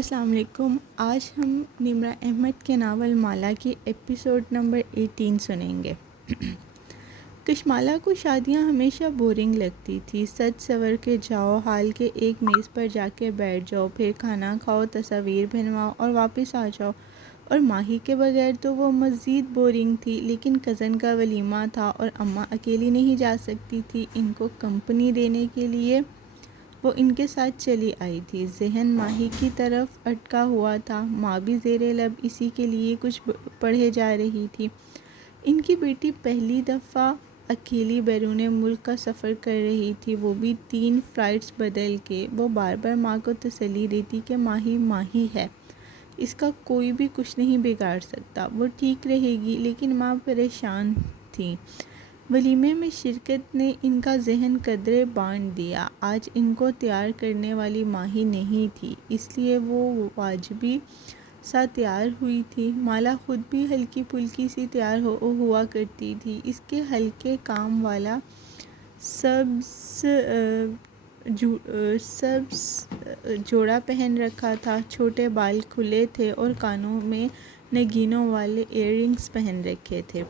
السلام علیکم۔ آج ہم نمرہ احمد کے ناول مالا کی ایپیسوڈ نمبر 18 سنیں گے۔ کشمالہ کو شادیاں ہمیشہ بورنگ لگتی تھی۔ سج سور کے جاؤ، حال کے ایک میز پر جا کے بیٹھ جاؤ، پھر کھانا کھاؤ، تصاویر بنواؤ اور واپس آ جاؤ۔ اور ماہی کے بغیر تو وہ مزید بورنگ تھی، لیکن کزن کا ولیمہ تھا اور اماں اکیلی نہیں جا سکتی تھی۔ ان کو کمپنی دینے کے لیے وہ ان کے ساتھ چلی آئی تھی۔ ذہن ماہی کی طرف اٹکا ہوا تھا۔ ماں بھی زیر لب اسی کے لیے کچھ پڑھے جا رہی تھی۔ ان کی بیٹی پہلی دفعہ اکیلی بیرون ملک کا سفر کر رہی تھی، وہ بھی 3 فلائٹس بدل کے۔ وہ بار بار ماں کو تسلی دیتی کہ ماہی ماہی ہے، اس کا کوئی بھی کچھ نہیں بگاڑ سکتا، وہ ٹھیک رہے گی، لیکن ماں پریشان تھی۔ ولیمے میں شرکت نے ان کا ذہن قدرے بانٹ دیا۔ آج ان کو تیار کرنے والی ماہی نہیں تھی، اس لیے وہ واجبی سا تیار ہوئی تھی۔ مالا خود بھی ہلکی پھلکی سی تیار ہوا کرتی تھی۔ اس کے ہلکے کام والا سبز جوڑا پہن رکھا تھا، چھوٹے بال کھلے تھے اور کانوں میں نگینوں والے ایئر رنگز پہن رکھے تھے۔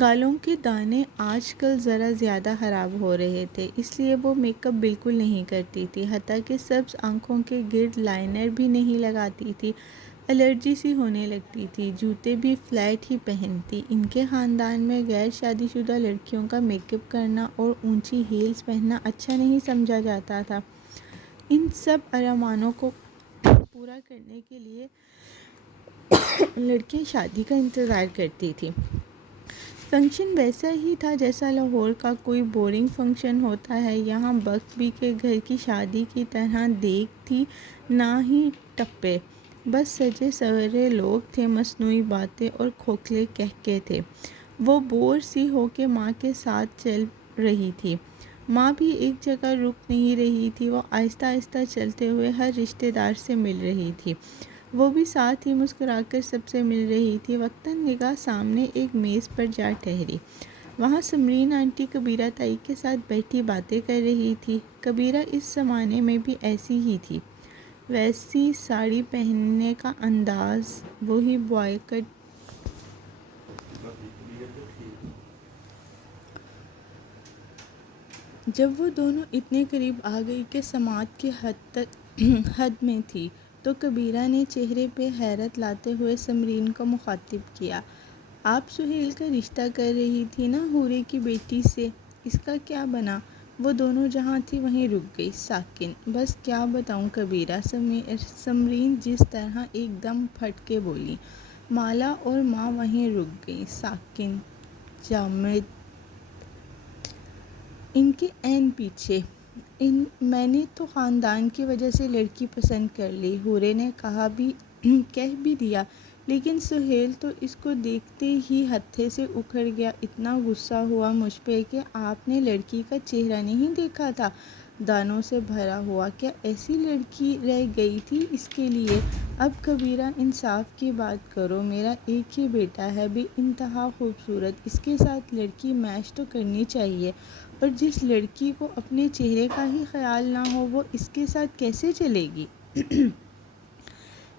گالوں کے دانے آج کل ذرا زیادہ خراب ہو رہے تھے، اس لیے وہ میک اپ بالکل نہیں کرتی تھی، حتیٰ کہ سبز آنکھوں کے گرد لائنر بھی نہیں لگاتی تھی، الرجی سی ہونے لگتی تھی۔ جوتے بھی فلیٹ ہی پہنتی۔ ان کے خاندان میں غیر شادی شدہ لڑکیوں کا میک اپ کرنا اور اونچی ہیلز پہننا اچھا نہیں سمجھا جاتا تھا۔ ان سب ارمانوں کو پورا کرنے کے لیے لڑکیاں شادی کا انتظار کرتی تھیں۔ فنکشن ویسا ہی تھا جیسا لاہور کا کوئی بورنگ فنکشن ہوتا ہے۔ یہاں بخت کے گھر کی شادی کی طرح دیگ تھی، نہ ہی ٹپے، بس سجے سورے لوگ تھے، مصنوعی باتیں اور کھوکھلے قہقہے تھے۔ وہ بور سی ہو کے ماں کے ساتھ چل رہی تھی۔ ماں بھی ایک جگہ رک نہیں رہی تھی، وہ آہستہ آہستہ چلتے ہوئے ہر رشتہ دار سے مل رہی تھی، وہ بھی ساتھ ہی مسکرا کر سب سے مل رہی تھی۔ وقتاً نگاہ سامنے ایک میز پر جا ٹھہری۔ وہاں سمرین آنٹی کبیرہ تائی کے ساتھ بیٹھی باتیں کر رہی تھی۔ کبیرہ اس زمانے میں بھی ایسی ہی تھی، ویسی ساڑی پہننے کا انداز، وہی بوائے کٹ۔ جب وہ دونوں اتنے قریب آ گئی کہ سماعت کی حد میں تھی، تو کبیرہ نے چہرے پہ حیرت لاتے ہوئے سمرین کو مخاطب کیا۔ آپ سہیل کا رشتہ کر رہی تھی نا حورے کی بیٹی سے، اس کا کیا بنا؟ وہ دونوں جہاں تھی وہیں رک گئی، ساکن۔ بس کیا بتاؤں کبیرہ، سمرین جس طرح ایک دم پھٹ کے بولی۔ مالا اور ماں وہیں رک گئیں، ساکن، جامد۔ ان کے عین پیچھے، میں نے تو خاندان کی وجہ سے لڑکی پسند کر لی، حورے نے کہہ بھی دیا، لیکن سہیل تو اس کو دیکھتے ہی ہتھے سے اکھڑ گیا، اتنا غصہ ہوا مجھ پہ کہ آپ نے لڑکی کا چہرہ نہیں دیکھا تھا، دانوں سے بھرا ہوا، کیا ایسی لڑکی رہ گئی تھی اس کے لیے؟ اب کبیرہ انصاف کی بات کرو، میرا ایک ہی بیٹا ہے، بے انتہا خوبصورت، اس کے ساتھ لڑکی میچ تو کرنی چاہیے، اور جس لڑکی کو اپنے چہرے کا ہی خیال نہ ہو وہ اس کے ساتھ کیسے چلے گی؟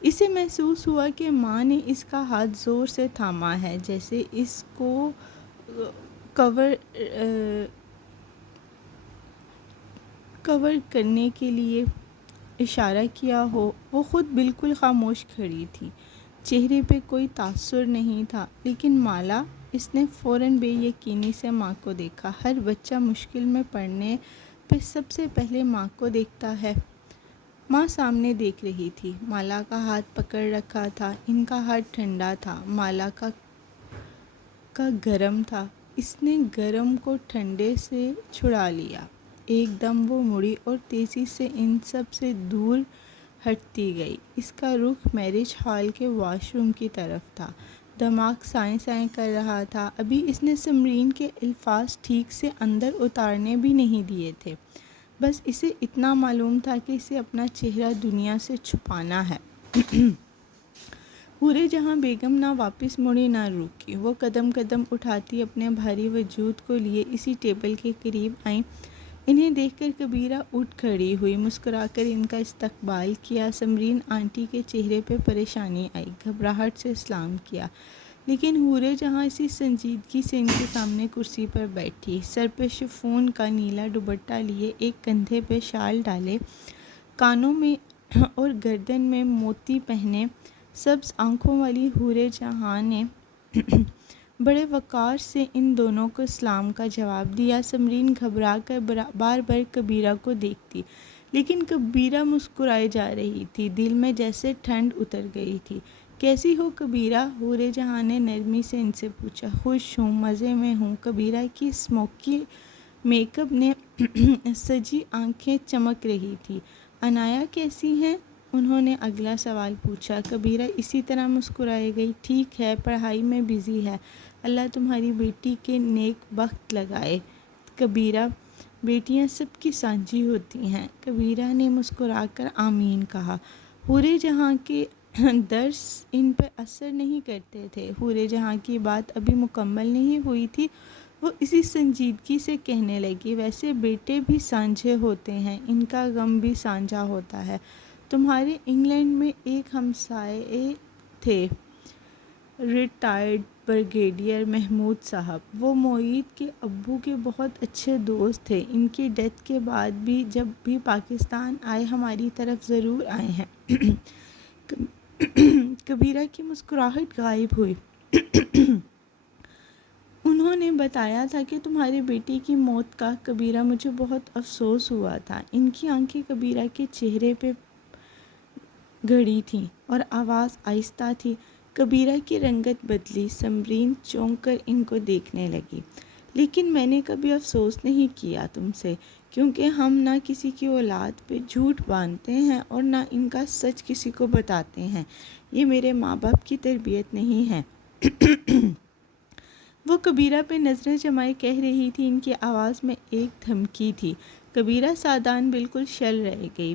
اسے محسوس ہوا کہ ماں نے اس کا ہاتھ زور سے تھاما ہے، جیسے اس کو کور کرنے کے لیے اشارہ کیا ہو۔ وہ خود بالکل خاموش کھڑی تھی، چہرے پہ کوئی تاثر نہیں تھا، لیکن مالا، اس نے فوراً بے یقینی سے ماں کو دیکھا۔ ہر بچہ مشکل میں پڑنے پہ سب سے پہلے ماں کو دیکھتا ہے۔ ماں سامنے دیکھ رہی تھی، مالا کا ہاتھ پکڑ رکھا تھا، ان کا ہاتھ ٹھنڈا تھا، مالا کا گرم تھا، اس نے گرم کو ٹھنڈے سے چھڑا لیا۔ ایک دم وہ مڑی اور تیزی سے ان سب سے دور ہٹتی گئی۔ اس کا رخ میرج ہال کے واش روم کی طرف تھا، دماغ سائیں سائیں کر رہا تھا۔ ابھی اس نے سمرین کے الفاظ ٹھیک سے اندر اتارنے بھی نہیں دیے تھے، بس اسے اتنا معلوم تھا کہ اسے اپنا چہرہ دنیا سے چھپانا ہے۔ حورے جہاں بیگم نہ واپس مڑی نہ رکی، وہ قدم قدم اٹھاتی اپنے بھاری وجود کو لیے اسی ٹیبل کے قریب آئیں۔ انہیں دیکھ کر کبیرہ اٹھ کھڑی ہوئی، مسکرا کر ان کا استقبال کیا۔ سمرین آنٹی کے چہرے پہ پریشانی آئی، گھبراہٹ سے سلام کیا، لیکن حور جہاں اسی سنجیدگی سے ان کے سامنے کرسی پر بیٹھی، سر پہ شفون کا نیلا دوپٹہ لیے، ایک کندھے پہ شال ڈالے، کانوں میں اور گردن میں موتی پہنے، سبز آنکھوں والی حور جہاں نے بڑے وقار سے ان دونوں کو سلام کا جواب دیا۔ سمرین گھبرا کر بار بار کبیرہ کو دیکھتی، لیکن کبیرہ مسکرائے جا رہی تھی، دل میں جیسے ٹھنڈ اتر گئی تھی۔ کیسی ہو کبیرہ؟ حور جہاں نے نرمی سے ان سے پوچھا۔ خوش ہوں، مزے میں ہوں۔ کبیرہ کی اسموکی میک اپ نے سجی آنکھیں چمک رہی تھی۔ عنایا کیسی ہیں؟ انہوں نے اگلا سوال پوچھا۔ کبیرہ اسی طرح مسکرائے گئی۔ ٹھیک ہے، پڑھائی میں بزی ہے۔ اللہ تمہاری بیٹی کے نیک بخت لگائے۔ کبیرہ، بیٹیاں سب کی سانجھی ہوتی ہیں۔ کبیرہ نے مسکرا کر آمین کہا۔ حور جہاں کے درس ان پہ اثر نہیں کرتے تھے۔ حور جہاں کی بات ابھی مکمل نہیں ہوئی تھی، وہ اسی سنجیدگی سے کہنے لگی، ویسے بیٹے بھی سانجھے ہوتے ہیں، ان کا غم بھی سانجھا ہوتا ہے۔ تمہارے انگلینڈ میں ایک ہمسائے تھے، ریٹائرڈ بریگیڈیئر محمود صاحب، وہ معید کے ابو کے بہت اچھے دوست تھے۔ ان کی ڈیتھ کے بعد بھی جب بھی پاکستان آئے ہماری طرف ضرور آئے ہیں۔ کبیرہ کی مسکراہٹ غائب ہوئی۔ انہوں نے بتایا تھا کہ تمہاری بیٹی کی موت کا کبیرہ مجھے بہت افسوس ہوا تھا۔ ان کی آنکھیں کبیرہ کے چہرے پہ گڑی تھیں اور آواز آہستہ تھی۔ کبیرہ کی رنگت بدلی، سمرین چونک کر ان کو دیکھنے لگی۔ لیکن میں نے کبھی افسوس نہیں کیا تم سے، کیونکہ ہم نہ کسی کی اولاد پہ جھوٹ باندھتے ہیں اور نہ ان کا سچ کسی کو بتاتے ہیں۔ یہ میرے ماں باپ کی تربیت نہیں ہے۔ وہ کبیرہ پہ نظریں جمائے کہہ رہی تھی، ان کی آواز میں ایک دھمکی تھی۔ کبیرہ سادان بالکل شل رہ گئی،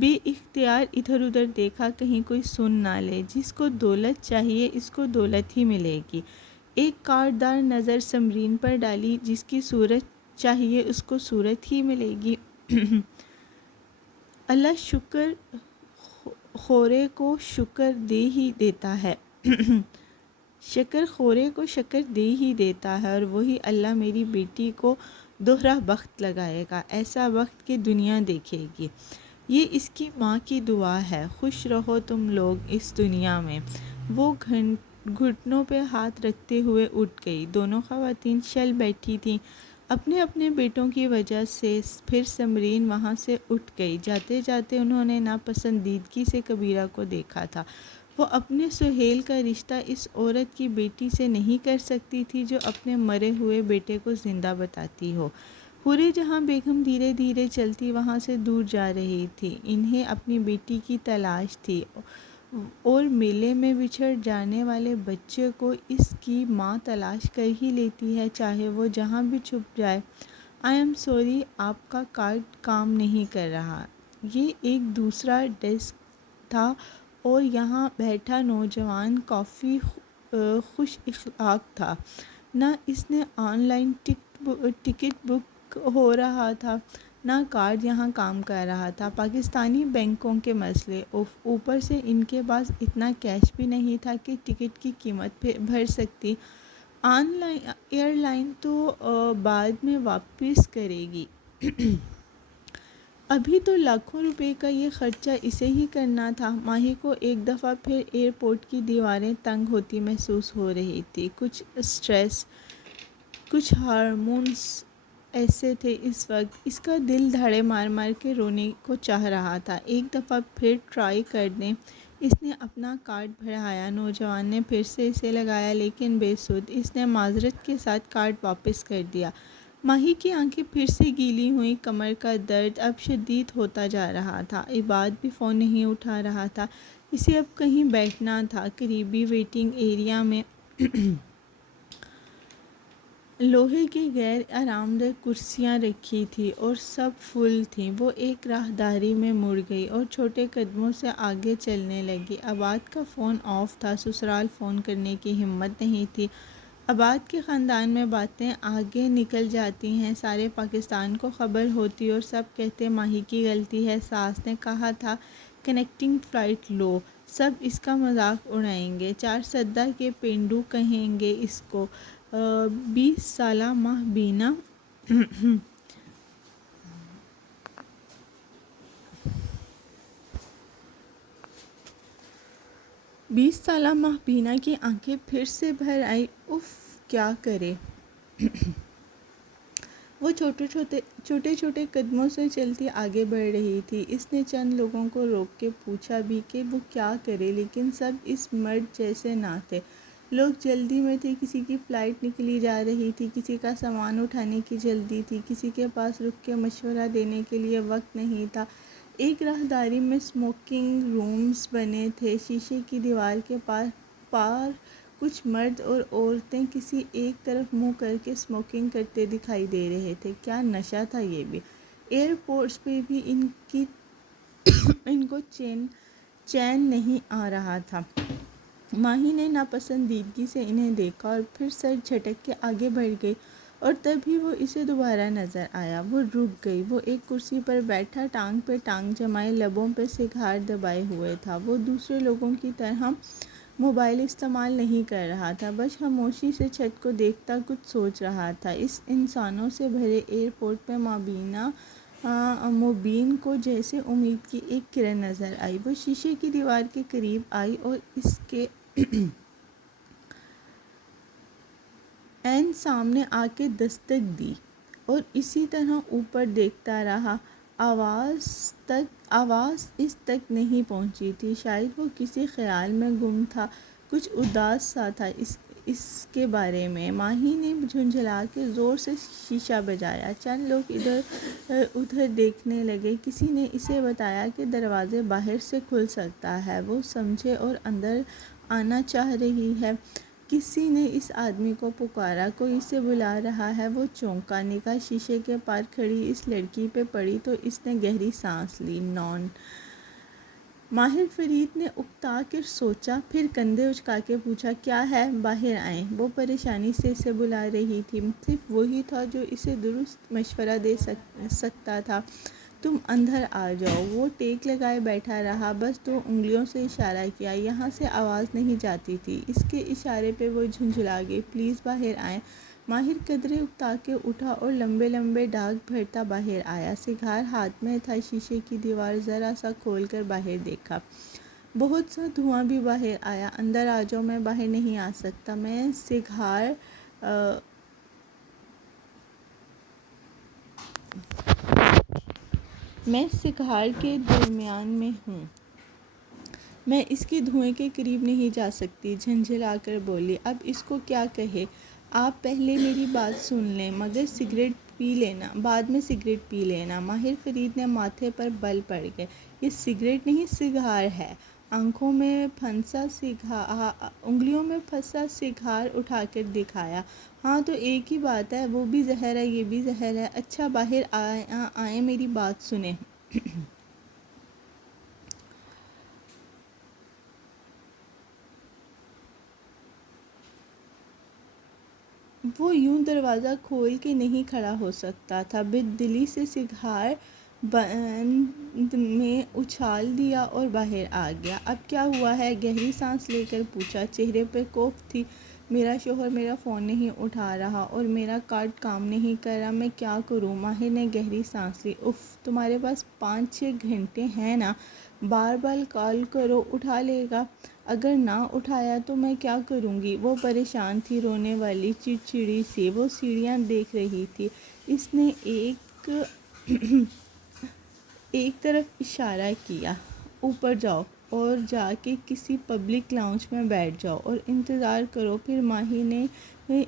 بے اختیار ادھر ادھر دیکھا کہیں کوئی سن نہ لے۔ جس کو دولت چاہیے اس کو دولت ہی ملے گی۔ ایک کاٹدار نظر سمرین پر ڈالی، جس کی صورت چاہیے اس کو صورت ہی ملے گی۔ اللہ شکر خورے کو شکر دے ہی دیتا ہے۔ شکر خورے کو شکر دے ہی دیتا ہے، اور وہی اللہ میری بیٹی کو دوہرا بخت لگائے گا، ایسا بخت کہ دنیا دیکھے گی۔ یہ اس کی ماں کی دعا ہے۔ خوش رہو تم لوگ اس دنیا میں۔ وہ گھٹنوں پہ ہاتھ رکھتے ہوئے اٹھ گئی۔ دونوں خواتین شل بیٹھی تھیں اپنے اپنے بیٹوں کی وجہ سے۔ پھر سمرین وہاں سے اٹھ گئی۔ جاتے جاتے انہوں نے ناپسندیدگی سے کبیرہ کو دیکھا تھا۔ وہ اپنے سہیل کا رشتہ اس عورت کی بیٹی سے نہیں کر سکتی تھی جو اپنے مرے ہوئے بیٹے کو زندہ بتاتی ہو۔ حور جہاں بیگم دھیرے دھیرے چلتی وہاں سے دور جا رہی تھی۔ انہیں اپنی بیٹی کی تلاش تھی، اور میلے میں بچھڑ جانے والے بچے کو اس کی ماں تلاش کر ہی لیتی ہے، چاہے وہ جہاں بھی چھپ جائے۔ آئی ایم سوری، آپ کا کارڈ کام نہیں کر رہا۔ یہ ایک دوسرا ڈیسک تھا اور یہاں بیٹھا نوجوان کافی خوش اخلاق تھا۔ نہ اس نے آن لائن ٹکٹ بک ہو رہا تھا، نہ کارڈ یہاں کام کر رہا تھا۔ پاکستانی بینکوں کے مسئلے، اوپر سے ان کے پاس اتنا کیش بھی نہیں تھا کہ ٹکٹ کی قیمت بھر سکتی۔ ایئر لائن تو بعد میں واپس کرے گی۔ ابھی تو لاکھوں روپے کا یہ خرچہ اسے ہی کرنا تھا۔ ماہی کو ایک دفعہ پھر ایئرپورٹ کی دیواریں تنگ ہوتی محسوس ہو رہی تھی۔ کچھ اسٹریس، کچھ ہارمونز ایسے تھے اس وقت۔ اس کا دل دھاڑے مار مار کے رونے کو چاہ رہا تھا۔ ایک دفعہ پھر ٹرائی کر دیں۔ اس نے اپنا کارڈ بڑھایا۔ نوجوان نے پھر سے اسے لگایا، لیکن بے سود۔ اس نے معذرت کے ساتھ کارڈ واپس کر دیا۔ ماہی کی آنکھیں پھر سے گیلی ہوئیں۔ کمر کا درد اب شدید ہوتا جا رہا تھا۔ عباد بھی فون نہیں اٹھا رہا تھا۔ اسے اب کہیں بیٹھنا تھا۔ قریبی ویٹنگ ایریا میں لوہے کی غیر آرام دہ کرسیاں رکھی تھیں اور سب فل تھیں۔ وہ ایک راہداری میں مڑ گئی اور چھوٹے قدموں سے آگے چلنے لگی۔ عباد کا فون آف تھا۔ سسرال فون کرنے کی ہمت نہیں تھی۔ عباد کے خاندان میں باتیں آگے نکل جاتی ہیں، سارے پاکستان کو خبر ہوتی اور سب کہتے ماہی کی غلطی ہے، ساس نے کہا تھا کنیکٹنگ فلائٹ لو، سب اس کا مذاق اڑائیں گے، 4 سدہ کے پینڈو کہیں گے اس کو، 20 سالہ ماہ بینا 20 سالہ ماہ بینا کی آنکھیں پھر سے بھر آئی، اف کیا کرے۔ وہ چھوٹے چھوٹے قدموں سے چلتی آگے بڑھ رہی تھی۔ اس نے چند لوگوں کو روک کے پوچھا بھی کہ وہ کیا کرے، لیکن سب اس مرد جیسے نہ تھے۔ لوگ جلدی میں تھے، کسی کی فلائٹ نکلی جا رہی تھی، کسی کا سامان اٹھانے کی جلدی تھی، کسی کے پاس رک کے مشورہ دینے کے لیے وقت نہیں تھا۔ ایک راہداری میں اسموکنگ رومز بنے تھے، شیشے کی دیوار کے پار کچھ مرد اور عورتیں کسی ایک طرف منہ کر کے اسموکنگ کرتے دکھائی دے رہے تھے۔ کیا نشہ تھا یہ بھی! ایئرپورٹس پہ بھی ان کو چین نہیں آ رہا تھا۔ ماہی نے ناپسندیدگی سے انہیں دیکھا اور پھر سر جھٹک کے آگے بڑھ گئی، اور تبھی وہ اسے دوبارہ نظر آیا۔ وہ رک گئی۔ وہ ایک کرسی پر بیٹھا، ٹانگ پہ ٹانگ جمائے، لبوں پہ سگار دبائے ہوئے تھا۔ وہ دوسرے لوگوں کی طرح موبائل استعمال نہیں کر رہا تھا، بس خاموشی سے چھت کو دیکھتا کچھ سوچ رہا تھا۔ اس انسانوں سے بھرے ایئرپورٹ پہ مبین کو جیسے امید کی ایک کرن نظر آئی۔ وہ شیشے کی دیوار کے قریب آئی اور اس کے عین سامنے آ کے دستک دی، اور اسی طرح اوپر دیکھتا رہا۔ آواز اس تک نہیں پہنچی تھی، شاید وہ کسی خیال میں گم تھا، کچھ اداس سا تھا اس کے بارے میں۔ ماہی نے جھنجھلا کے زور سے شیشہ بجایا۔ چند لوگ ادھر ادھر دیکھنے لگے۔ کسی نے اسے بتایا کہ دروازہ باہر سے کھل سکتا ہے۔ وہ سمجھے اور اندر آنا چاہ رہی ہے۔ کسی نے اس آدمی کو پکارا، کوئی اسے بلا رہا ہے۔ وہ چونکا، نگاہ شیشے کے پار کھڑی اس لڑکی پہ پڑی تو اس نے گہری سانس لی۔ ماہر فرید نے اکتا کر سوچا، پھر کندھے اچکا کے پوچھا، کیا ہے؟ باہر آئیں۔ وہ پریشانی سے اسے بلا رہی تھی۔ صرف وہی تھا جو اسے درست مشورہ دے سکتا تھا۔ تم اندر آ جاؤ۔ وہ ٹیک لگائے بیٹھا رہا، بس 2 انگلیوں سے اشارہ کیا۔ یہاں سے آواز نہیں جاتی تھی۔ اس کے اشارے پہ وہ جھنجھلا گئی، پلیز باہر آئیں۔ ماہر قدرے اکتا کے اٹھا اور لمبے لمبے ڈاگ بھرتا باہر آیا۔ سگار ہاتھ میں تھا۔ شیشے کی دیوار ذرا سا کھول کر باہر دیکھا۔ بہت سا دھواں بھی باہر آیا۔ اندر آ جاؤ، میں باہر نہیں آ سکتا، میں سگار کے درمیان میں ہوں، میں اس کے دھوئیں کے قریب نہیں جا سکتی، جھنجھلا کر بولی۔ اب اس کو کیا کہے؟ آپ پہلے میری بات سن لیں، مگر بعد میں سگریٹ پی لینا۔ ماہر فرید نے ماتھے پر بل پڑ گئے۔ یہ سگریٹ نہیں، سگار ہے۔ انگلیوں میں پھنسا سگار اٹھا کر دکھایا۔ ہاں تو ایک ہی بات ہے، وہ بھی زہر ہے، یہ بھی زہر ہے۔ اچھا باہر آئیں، میری بات سنیں۔ وہ یوں دروازہ کھول کے نہیں کھڑا ہو سکتا تھا۔ بد دلی سے سگار بند میں اچھال دیا اور باہر آ گیا۔ اب کیا ہوا ہے؟ گہری سانس لے کر پوچھا۔ چہرے پہ کوفت تھی۔ میرا شوہر میرا فون نہیں اٹھا رہا اور میرا کارڈ کام نہیں کر رہا، میں کیا کروں؟ ماہر نے گہری سانس لی۔ اف، تمہارے پاس 5-6 گھنٹے ہیں نا، بار بار کال کرو، اٹھا لے گا۔ اگر نہ اٹھایا تو میں کیا کروں گی؟ وہ پریشان تھی، رونے والی، چڑچڑی سی۔ وہ سیڑھیاں دیکھ رہی تھی۔ اس نے ایک طرف اشارہ کیا، اوپر جاؤ اور جا کے کسی پبلک لاؤنج میں بیٹھ جاؤ اور انتظار کرو۔ پھر ماہی نے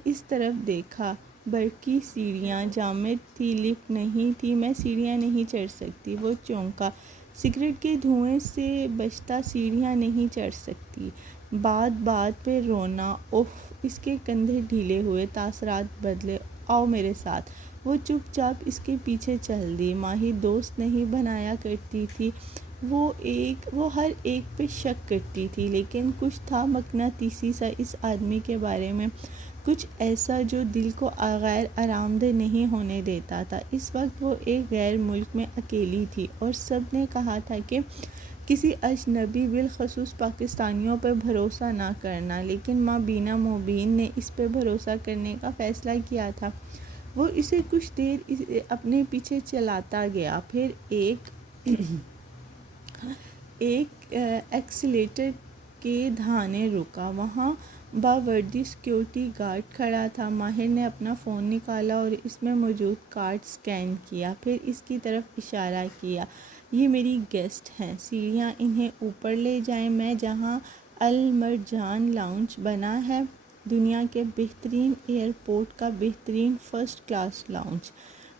اس طرف دیکھا۔ برقی سیڑھیاں جامد تھی، لفٹ نہیں تھی، میں سیڑھیاں نہیں چڑھ سکتی۔ وہ چونکا۔ سگریٹ کے دھوئیں سے بچتا سیڑھیاں نہیں چڑھ سکتی۔ بات پہ رونا، اف! اس کے کندھے ڈھیلے ہوئے، تاثرات بدلے۔ آؤ میرے ساتھ۔ وہ چپ چاپ اس کے پیچھے چل دی۔ ماہی دوست نہیں بنایا کرتی تھی، وہ ہر ایک پہ شک کرتی تھی، لیکن کچھ تھا مقناطیسی سا اس آدمی کے بارے میں۔ کچھ ایسا جو دل کو غیر آرام دہ نہیں ہونے دیتا تھا۔ اس وقت وہ ایک غیر ملک میں اکیلی تھی اور سب نے کہا تھا کہ کسی اجنبی بالخصوص پاکستانیوں پر بھروسہ نہ کرنا، لیکن ماں بینا مبین نے اس پر بھروسہ کرنے کا فیصلہ کیا تھا۔ وہ اسے کچھ دیر اپنے پیچھے چلاتا گیا، پھر ایک ایکسیلیٹر کے دھانے رکا۔ وہاں باوردی سیکیورٹی گارڈ کھڑا تھا۔ ماہر نے اپنا فون نکالا اور اس میں موجود کارڈ اسکین کیا، پھر اس کی طرف اشارہ کیا۔ یہ میری گیسٹ ہیں، سیڑھیاں انہیں اوپر لے جائیں۔ میں جہاں المرجان لاؤنج بنا ہے، دنیا کے بہترین ایئرپورٹ کا بہترین فرسٹ کلاس لاؤنج،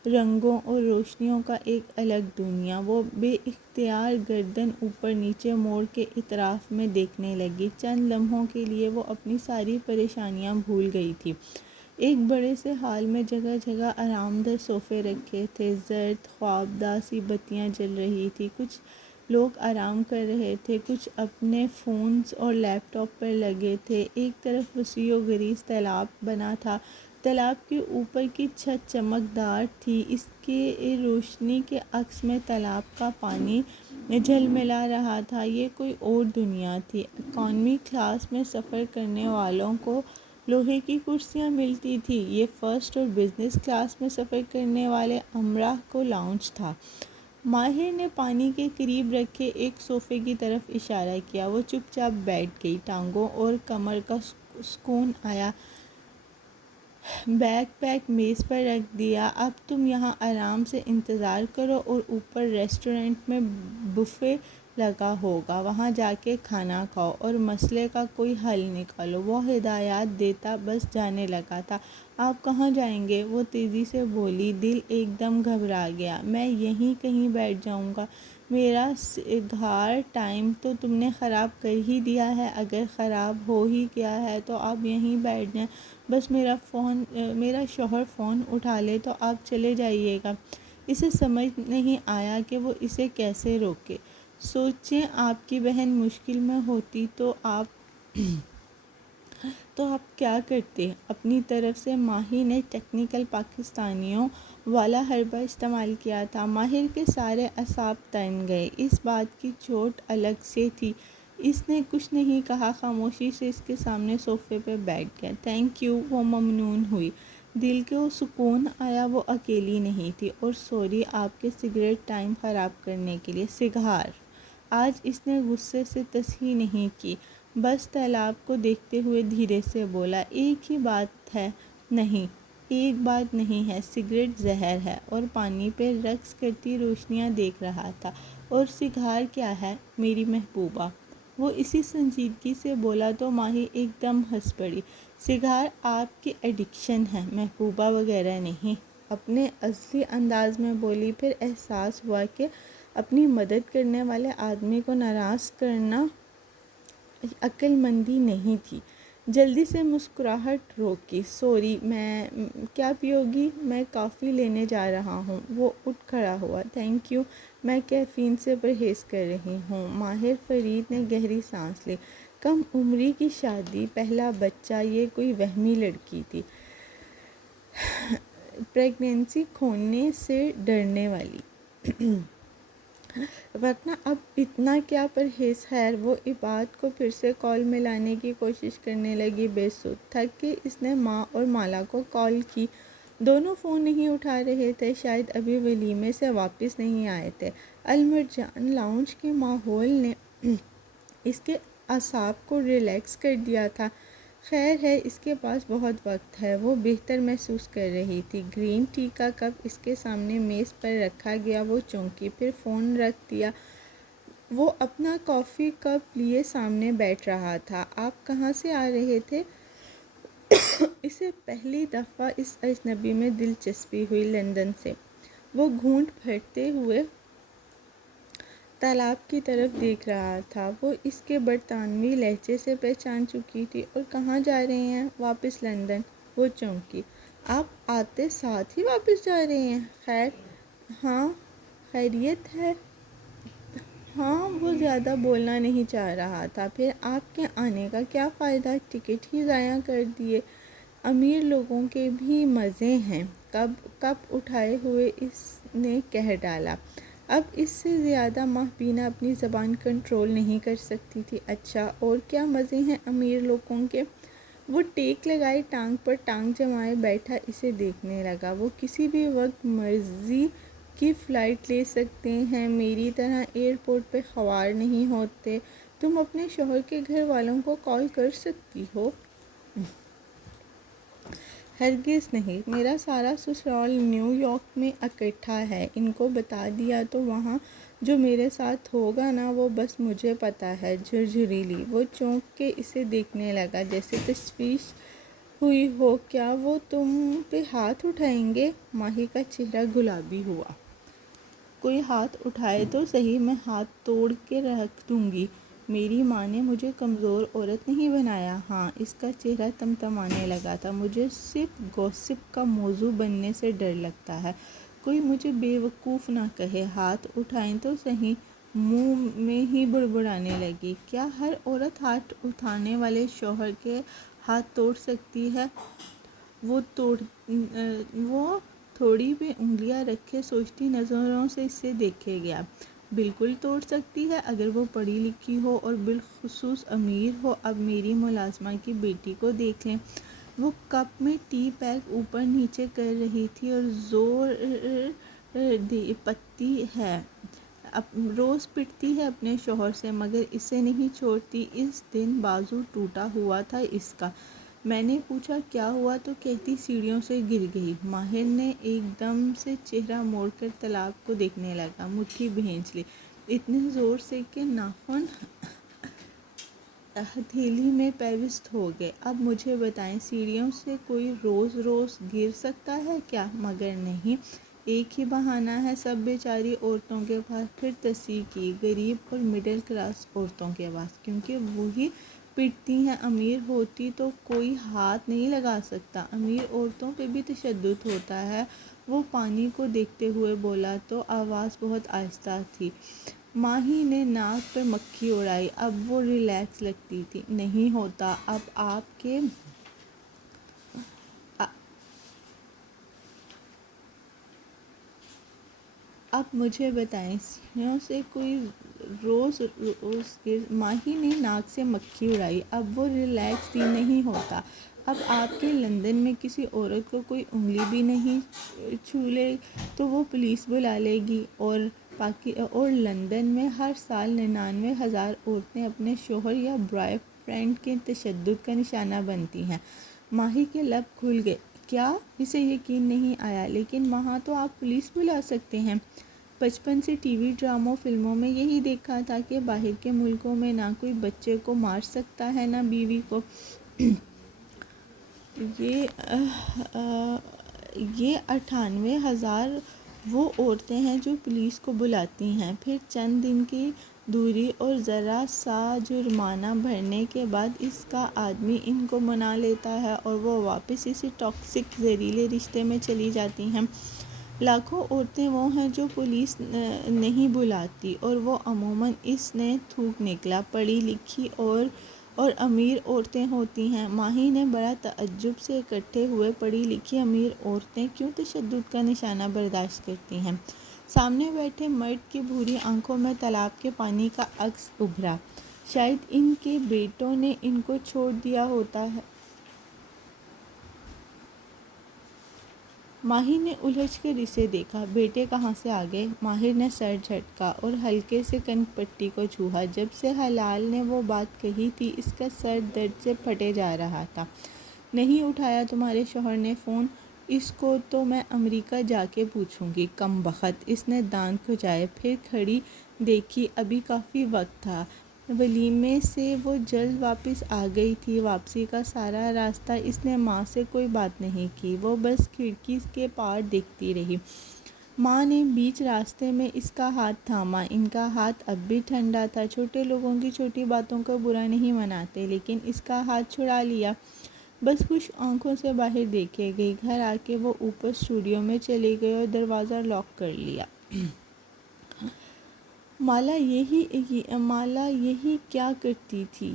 رنگوں اور روشنیوں کا ایک الگ دنیا۔ وہ بے اختیار گردن اوپر نیچے موڑ کے اطراف میں دیکھنے لگی۔ چند لمحوں کے لیے وہ اپنی ساری پریشانیاں بھول گئی تھی۔ ایک بڑے سے ہال میں جگہ جگہ آرام دہ صوفے رکھے تھے، زرد خوابدار سی بتیاں جل رہی تھیں۔ کچھ لوگ آرام کر رہے تھے، کچھ اپنے فونز اور لیپ ٹاپ پر لگے تھے۔ ایک طرف وسیع و گریز تالاب بنا تھا۔ تالاب کے اوپر کی چھت چمکدار تھی، اس کی روشنی کے عکس میں تالاب کا پانی جھلملا رہا تھا۔ یہ کوئی اور دنیا تھی۔ اکانومی کلاس میں سفر کرنے والوں کو لوہے کی کرسیاں ملتی تھیں، یہ فرسٹ اور بزنس کلاس میں سفر کرنے والے امراء کو لاؤنج تھا۔ ماہر نے پانی کے قریب رکھے ایک صوفے کی طرف اشارہ کیا۔ وہ چپ چاپ بیٹھ گئی، ٹانگوں اور کمر کا سکون آیا۔ بیگ پیک میز پر رکھ دیا۔ اب تم یہاں آرام سے انتظار کرو اور اوپر ریسٹورنٹ میں بفے لگا ہوگا، وہاں جا کے کھانا کھاؤ اور مسئلے کا کوئی حل نکالو۔ وہ ہدایات دیتا بس جانے لگا تھا۔ آپ کہاں جائیں گے؟ وہ تیزی سے بولی۔ دل ایک دم گھبرا گیا۔ میں یہیں کہیں بیٹھ جاؤں گا۔ میرا سگار ٹائم تو تم نے خراب کر ہی دیا ہے۔ اگر خراب ہو ہی گیا ہے تو آپ یہیں بیٹھ جائیں، بس میرا شوہر فون اٹھا لے تو آپ چلے جائیے گا۔ اسے سمجھ نہیں آیا کہ وہ اسے کیسے روکے۔ سوچیں آپ کی بہن مشکل میں ہوتی تو آپ کیا کرتے؟ اپنی طرف سے ماہر نے ٹیکنیکل پاکستانیوں والا حربہ استعمال کیا تھا۔ ماہر کے سارے اعصاب تن گئے۔ اس بات کی چوٹ الگ سے تھی۔ اس نے کچھ نہیں کہا، خاموشی سے اس کے سامنے صوفے پہ بیٹھ گیا۔ تھینک یو، وہ ممنون ہوئی۔ دل کو سکون آیا، وہ اکیلی نہیں تھی۔ اور سوری آپ کے سگریٹ ٹائم خراب کرنے کے لیے۔ سگار؟ آج اس نے غصے سے تصحیح نہیں کی، بس تالاب کو دیکھتے ہوئے دھیرے سے بولا، ایک ہی بات ہے۔ نہیں، ایک بات نہیں ہے، سگریٹ زہر ہے۔ اور پانی پہ رقص کرتی روشنیاں دیکھ رہا تھا۔ اور سگار کیا ہے میری محبوبہ؟ وہ اسی سنجیدگی سے بولا تو ماہی ایک دم ہنس پڑی۔ سگار آپ کی ایڈکشن ہے، محبوبہ وغیرہ نہیں، اپنے اصلی انداز میں بولی۔ پھر احساس ہوا کہ اپنی مدد کرنے والے آدمی کو ناراض کرنا عقل مندی نہیں تھی۔ جلدی سے مسکراہٹ روکی۔ سوری، میں کیا پیو گی؟ میں کافی لینے جا رہا ہوں۔ وہ اٹھ کھڑا ہوا۔ تھینک یو، میں کیفین سے پرہیز کر رہی ہوں۔ ماہر فرید نے گہری سانس لی۔ کم عمری کی شادی، پہلا بچہ، یہ کوئی وہمی لڑکی تھی، پریگنینسی کھونے سے ڈرنے والی، ورنہ اب اتنا کیا پرہیز۔ خیر، وہ عباد کو پھر سے کال میں لانے کی کوشش کرنے لگی، بے سود۔ تھک کے اس نے ماں اور مالا کو کال کی، دونوں فون نہیں اٹھا رہے تھے، شاید ابھی ولیمے سے واپس نہیں آئے تھے۔ المرجان لاؤنج کے ماحول نے اس کے اعصاب کو ریلیکس کر دیا تھا۔ خیر ہے، اس کے پاس بہت وقت ہے، وہ بہتر محسوس کر رہی تھی۔ گرین ٹی کا کپ اس کے سامنے میز پر رکھا گیا، وہ چونکی، پھر فون رکھ دیا۔ وہ اپنا کافی کپ لیے سامنے بیٹھ رہا تھا۔ آپ کہاں سے آ رہے تھے؟ اسے پہلی دفعہ اس اجنبی میں دلچسپی ہوئی۔ لندن سے۔ وہ گھونٹ بھرتے ہوئے تالاب کی طرف دیکھ رہا تھا۔ وہ اس کے برطانوی لہجے سے پہچان چکی تھی۔ اور کہاں جا رہے ہیں؟ واپس لندن۔ وہ چونکی۔ آپ آتے ساتھ ہی واپس جا رہے ہیں؟ خیر؟ ہاں، خیریت ہے؟ ہاں، وہ زیادہ بولنا نہیں چاہ رہا تھا۔ پھر آپ کے آنے کا کیا فائدہ؟ ٹکٹ ہی ضائع کر دیے۔ امیر لوگوں کے بھی مزے ہیں، کپ اٹھائے ہوئے اس نے کہہ ڈالا۔ اب اس سے زیادہ ماہ بینا اپنی زبان کنٹرول نہیں کر سکتی تھی۔ اچھا، اور کیا مزے ہیں امیر لوگوں کے؟ وہ ٹیک لگائے ٹانگ پر ٹانگ جمائے بیٹھا اسے دیکھنے لگا۔ وہ کسی بھی وقت مرضی کی فلائٹ لے سکتے ہیں، میری طرح ایئرپورٹ پہ خوار نہیں ہوتے۔ تم اپنے شوہر کے گھر والوں کو کال کر سکتی ہو؟ ہرگز نہیں، میرا سارا سسرال نیو یارک میں اکٹھا ہے، ان کو بتا دیا تو وہاں جو میرے ساتھ ہوگا نا وہ بس مجھے پتا ہے۔ جھرجھریلی، وہ چونک کے اسے دیکھنے لگا جیسے تشویش ہوئی ہو۔ کیا وہ تم پہ ہاتھ اٹھائیں گے؟ ماہی کا چہرہ گلابی ہوا۔ کوئی ہاتھ اٹھائے تو صحیح، میں ہاتھ توڑ کے رکھ دوں گی۔ میری ماں نے مجھے کمزور عورت نہیں بنایا۔ ہاں، اس کا چہرہ تمتمانے لگا تھا۔ مجھے صرف گوسپ کا موضوع بننے سے ڈر لگتا ہے، کوئی مجھے بے وقوف نہ کہے۔ ہاتھ اٹھائیں تو صحیح، منہ میں ہی بڑبڑانے لگی۔ کیا ہر عورت ہاتھ اٹھانے والے شوہر کے ہاتھ توڑ سکتی ہے؟ وہ تھوڑی بھی انگلیاں رکھے سوچتی نظروں سے اسے دیکھے گیا۔ بالکل توڑ سکتی ہے، اگر وہ پڑھی لکھی ہو اور بالخصوص امیر ہو۔ اب میری ملازمہ کی بیٹی کو دیکھ لیں، وہ کپ میں ٹی پیک اوپر نیچے کر رہی تھی اور روز پٹتی ہے اپنے شوہر سے، مگر اسے نہیں چھوڑتی۔ اس دن بازو ٹوٹا ہوا تھا اس کا۔ میں نے پوچھا کیا ہوا تو کہتی سیڑھیوں سے گر گئی۔ ماہر نے ایک دم سے چہرہ موڑ کر تالاب کو دیکھنے لگا، مٹھی بھینچ لی اتنے زور سے کہ ناخن ہتھیلی میں پیوست ہو گئے۔ اب مجھے بتائیں، سیڑھیوں سے کوئی روز روز گر سکتا ہے کیا؟ مگر نہیں، ایک ہی بہانہ ہے سب بیچاری عورتوں کے پاس۔ پھر تصحیح کی، غریب اور مڈل کلاس عورتوں کے پاس، کیونکہ وہی پٹتی ہیں۔ امیر ہوتی تو کوئی ہاتھ نہیں لگا سکتا۔ امیر عورتوں پہ بھی تشدد ہوتا ہے۔ وہ پانی کو دیکھتے ہوئے بولا تو آواز بہت آہستہ تھی۔ ماہی نے ناک پر مکھی اڑائی، اب وہ ریلیکس لگتی تھی۔ نہیں ہوتا۔ اب مجھے بتائیں، سیڑھیوں سے کوئی روز ماہی نے ناک سے مکھی اڑائی، اب وہ ریلیکس بھی نہیں ہوتا۔ اب آپ کے لندن میں کسی عورت کو کوئی انگلی بھی نہیں چھو لے تو وہ پولیس بلا لے گی، اور لندن میں ہر سال 99,000 عورتیں اپنے شوہر یا بوائے فرینڈ کے تشدد کا نشانہ بنتی ہیں۔ ماہی کے لب کھل گئے۔ کیا؟ اسے یقین نہیں آیا۔ لیکن وہاں تو آپ پولیس بلا سکتے ہیں۔ بچپن سے ٹی وی ڈراموں فلموں میں یہی دیکھا تھا کہ باہر کے ملکوں میں نہ کوئی بچے کو مار سکتا ہے نہ بیوی کو۔ یہ 98,000 وہ عورتیں ہیں جو پولیس کو بلاتی ہیں، پھر چند دن کی دوری اور ذرا سا جرمانہ بھرنے کے بعد اس کا آدمی ان کو منا لیتا ہے اور وہ واپس اسی ٹاکسک زہریلے رشتے میں چلی جاتی ہیں۔ لاکھوں عورتیں وہ ہیں جو پولیس نہیں بلاتی، اور وہ عموماً اس نے تھوک نکلا، پڑھی لکھی اور امیر عورتیں ہوتی ہیں۔ ماہی نے بڑا تعجب سے اکٹھے ہوئے پڑھی لکھی امیر عورتیں کیوں تشدد کا نشانہ برداشت کرتی ہیں؟ سامنے بیٹھے مرد کی بھوری آنکھوں میں تالاب کے پانی کا عکس ابھرا۔ شاید ان کے بیٹوں نے ان کو چھوڑ دیا ہوتا ہے۔ ماہی نے الجھ کر اسے دیکھا۔ بیٹے کہاں سے آ گئے؟ ماہر نے سر جھٹکا اور ہلکے سے کنکھ پٹی کو چھوا۔ جب سے حلال نے وہ بات کہی تھی اس کا سر درد سے پھٹے جا رہا تھا۔ نہیں اٹھایا تمہارے شوہر نے فون؟ اس کو تو میں امریکہ جا کے پوچھوں گی، کمبخت۔ اس نے دانت کھجائے، پھر گھڑی دیکھی، ابھی کافی وقت تھا۔ ولیمے سے وہ جلد واپس آ گئی تھی۔ واپسی کا سارا راستہ اس نے ماں سے کوئی بات نہیں کی، وہ بس کھڑکی کے پار دیکھتی رہی۔ ماں نے بیچ راستے میں اس کا ہاتھ تھاما۔ ان کا ہاتھ اب بھی ٹھنڈا تھا۔ چھوٹے لوگوں کی چھوٹی باتوں کو برا نہیں مناتے، لیکن اس کا ہاتھ چھڑا لیا۔ بس خشک آنکھوں سے باہر دیکھے گئی۔ گھر آ کے وہ اوپر اسٹوڈیو میں چلی گئی اور دروازہ لاک کر لیا۔ مالا یہی کیا کرتی تھی؟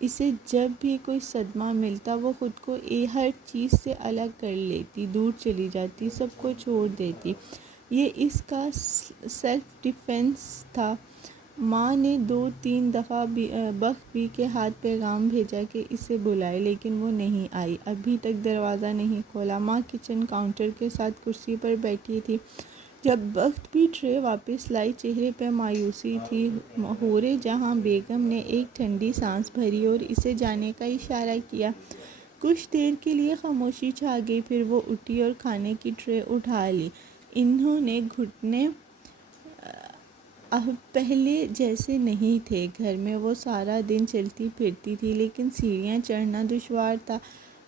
اسے جب بھی کوئی صدمہ ملتا وہ خود کو ہر چیز سے الگ کر لیتی، دور چلی جاتی، سب کو چھوڑ دیتی۔ یہ اس کا سیلف ڈیفینس تھا۔ ماں نے 2-3 دفعہ بخت بی کے ہاتھ پیغام بھیجا کہ اسے بلائے، لیکن وہ نہیں آئی، ابھی تک دروازہ نہیں کھولا۔ ماں کچن کاؤنٹر کے ساتھ کرسی پر بیٹھی تھی۔ جب بخت بھی ٹرے واپس لائی، چہرے پہ مایوسی تھی۔ حورِ جہاں بیگم نے ایک ٹھنڈی سانس بھری اور اسے جانے کا اشارہ کیا۔ کچھ دیر کے لیے خاموشی چھا گئی، پھر وہ اٹھی اور کھانے کی ٹرے اٹھا لی۔ انہوں نے گھٹنے اب پہلے جیسے نہیں تھے۔ گھر میں وہ سارا دن چلتی پھرتی تھی، لیکن سیڑھیاں چڑھنا دشوار تھا۔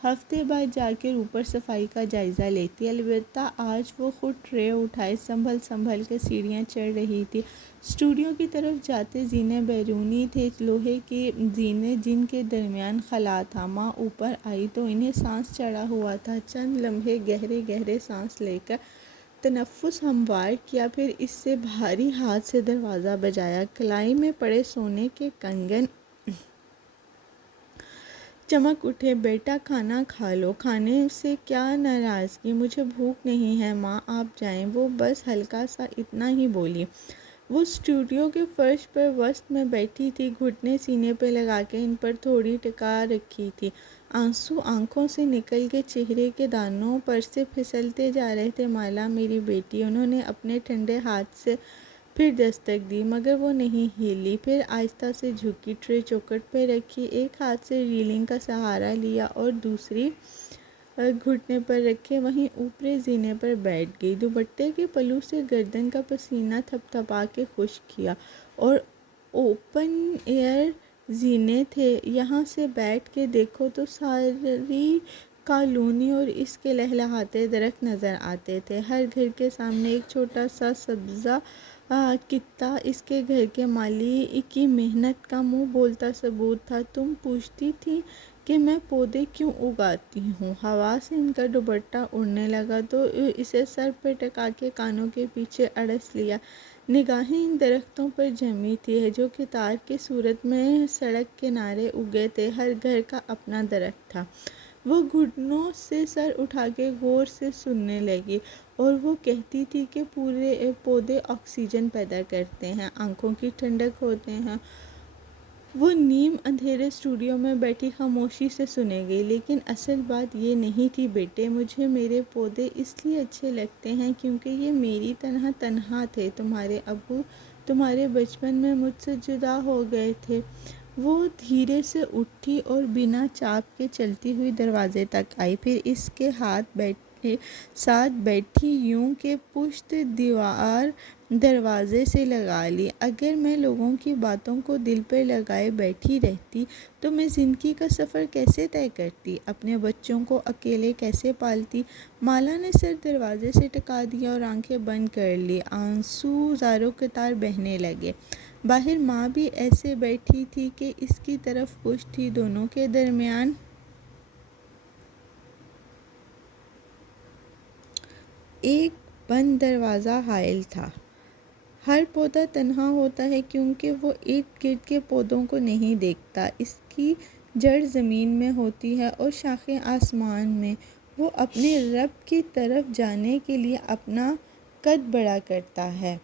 ہفتے بعد جا کر اوپر صفائی کا جائزہ لیتی، البتہ آج وہ خود ٹرے اٹھائے سنبھل کے سیڑھیاں چڑھ رہی تھی۔ اسٹوڈیو کی طرف جاتے زینے بیرونی تھے، لوہے کے زینے جن کے درمیان خلا تھا۔ ماں اوپر آئی تو انہیں سانس چڑھا ہوا تھا۔ چند لمحے گہرے سانس لے کر تنفس ہموار کیا، پھر اس سے بھاری ہاتھ سے دروازہ بجایا۔ کلائی میں پڑے سونے کے کنگن چمک اٹھے۔ بیٹا کھانا کھا لو۔ کھانے سے کیا ناراضگی؟ مجھے بھوک نہیں ہے ماں، آپ جائیں۔ وہ بس ہلکا سا اتنا ہی بولی۔ وہ اسٹوڈیو کے فرش پر وسط میں بیٹھی تھی، گھٹنے سینے پہ لگا کے ان پر تھوڑی ٹکا رکھی تھی۔ آنسو آنکھوں سے نکل کے چہرے کے دانوں پر سے پھسلتے جا رہے تھے۔ مالا میری بیٹی، انہوں نے اپنے ٹھنڈے ہاتھ سے پھر دستک دی، مگر وہ نہیں ہلی۔ پھر آہستہ سے جھکی، ٹرے چوکھٹ پہ رکھی، ایک ہاتھ سے ریلنگ کا سہارا لیا اور دوسری گھٹنے پر رکھے وہیں اوپری زینے پر بیٹھ گئی۔ دوپٹے کے پلو سے گردن کا پسینہ تھپ تھپا کے خشک کیا، اور اوپن ایئر زینے تھے، یہاں سے بیٹھ کے دیکھو تو ساری کالونی اور اس کے لہلہاتے درخت نظر آتے تھے۔ ہر گھر کے سامنے ایک چھوٹا سا سبزہ کتا اس کے گھر کے مالی کی محنت کا منہ بولتا ثبوت تھا۔ تم پوچھتی تھی کہ میں پودے کیوں اگاتی ہوں۔ ہوا سے ان کا دوپٹہ اڑنے لگا تو اسے سر پہ ٹکا کے کانوں کے پیچھے اڑس لیا۔ نگاہیں ان درختوں پر جمی تھی جو کتار کی صورت میں سڑک کنارے اگے تھے۔ ہر گھر کا اپنا درخت تھا۔ وہ گھٹنوں سے سر اٹھا کے غور سے سننے لگی، اور وہ کہتی تھی کہ پودے آکسیجن پیدا کرتے ہیں، آنکھوں کی ٹھنڈک ہوتے ہیں۔ وہ نیم اندھیرے اسٹوڈیو میں بیٹھی خاموشی سے سنے گئی۔ لیکن اصل بات یہ نہیں تھی بیٹے، مجھے میرے پودے اس لیے اچھے لگتے ہیں کیونکہ یہ میری طرح تنہا تھے۔ تمہارے ابو تمہارے بچپن میں مجھ سے جدا ہو گئے تھے۔ وہ دھیرے سے اٹھی اور بنا چاپ کے چلتی ہوئی دروازے تک آئی، پھر اس کے ساتھ بیٹھی یوں کہ پشت دیوار دروازے سے لگا لی۔ اگر میں لوگوں کی باتوں کو دل پر لگائے بیٹھی رہتی تو میں زندگی کا سفر کیسے طے کرتی، اپنے بچوں کو اکیلے کیسے پالتی؟ مالا نے سر دروازے سے ٹکا دیا اور آنکھیں بند کر لی۔ آنسو زاروں قطار بہنے لگے۔ باہر ماں بھی ایسے بیٹھی تھی کہ اس کی طرف پشت تھی، دونوں کے درمیان ایک بند دروازہ حائل تھا۔ ہر پودا تنہا ہوتا ہے کیونکہ وہ ارد گرد کے پودوں کو نہیں دیکھتا۔ اس کی جڑ زمین میں ہوتی ہے اور شاخیں آسمان میں۔ وہ اپنے رب کی طرف جانے کے لیے اپنا قد بڑا کرتا ہے۔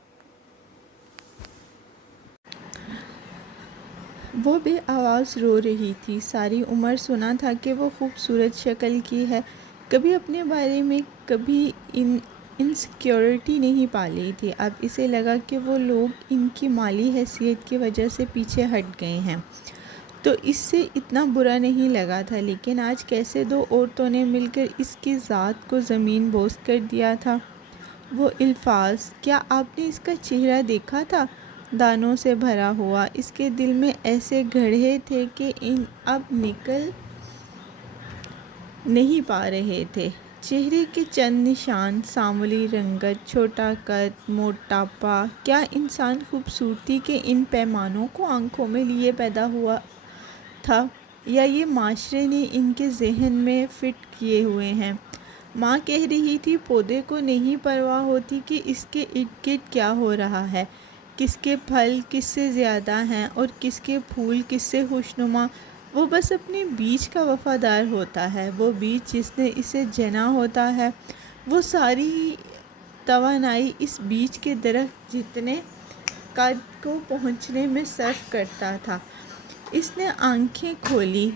وہ بے آواز رو رہی تھی۔ ساری عمر سنا تھا کہ وہ خوبصورت شکل کی ہے، کبھی اپنے بارے میں کبھی انسیکیورٹی نہیں پالی تھی۔ اب اسے لگا کہ وہ لوگ ان کی مالی حیثیت کی وجہ سے پیچھے ہٹ گئے ہیں تو اس سے اتنا برا نہیں لگا تھا، لیکن آج کیسے دو عورتوں نے مل کر اس کی ذات کو زمین بوس کر دیا تھا۔ وہ الفاظ، کیا آپ نے اس کا چہرہ دیکھا تھا؟ دانوں سے بھرا ہوا، اس کے دل میں ایسے گڑھے تھے کہ اب نکل نہیں پا رہے تھے۔ چہرے کے چند نشان، سانولی رنگت، چھوٹا قد، موٹاپا۔ کیا انسان خوبصورتی کے ان پیمانوں کو آنکھوں میں لیے پیدا ہوا تھا، یا یہ معاشرے نے ان کے ذہن میں فٹ کیے ہوئے ہیں؟ ماں کہہ رہی تھی پودے کو نہیں پرواہ ہوتی کہ اس کے ارد گرد کیا ہو رہا ہے، کس کے پھل کس سے زیادہ ہیں اور کس کے پھول کس سے خوشنما۔ وہ بس اپنے بیج کا وفادار ہوتا ہے، وہ بیج جس نے اسے جنا ہوتا ہے، وہ ساری توانائی اس بیج کے درخت جتنے قد کو پہنچنے میں صرف کرتا تھا۔ اس نے آنکھیں کھولی،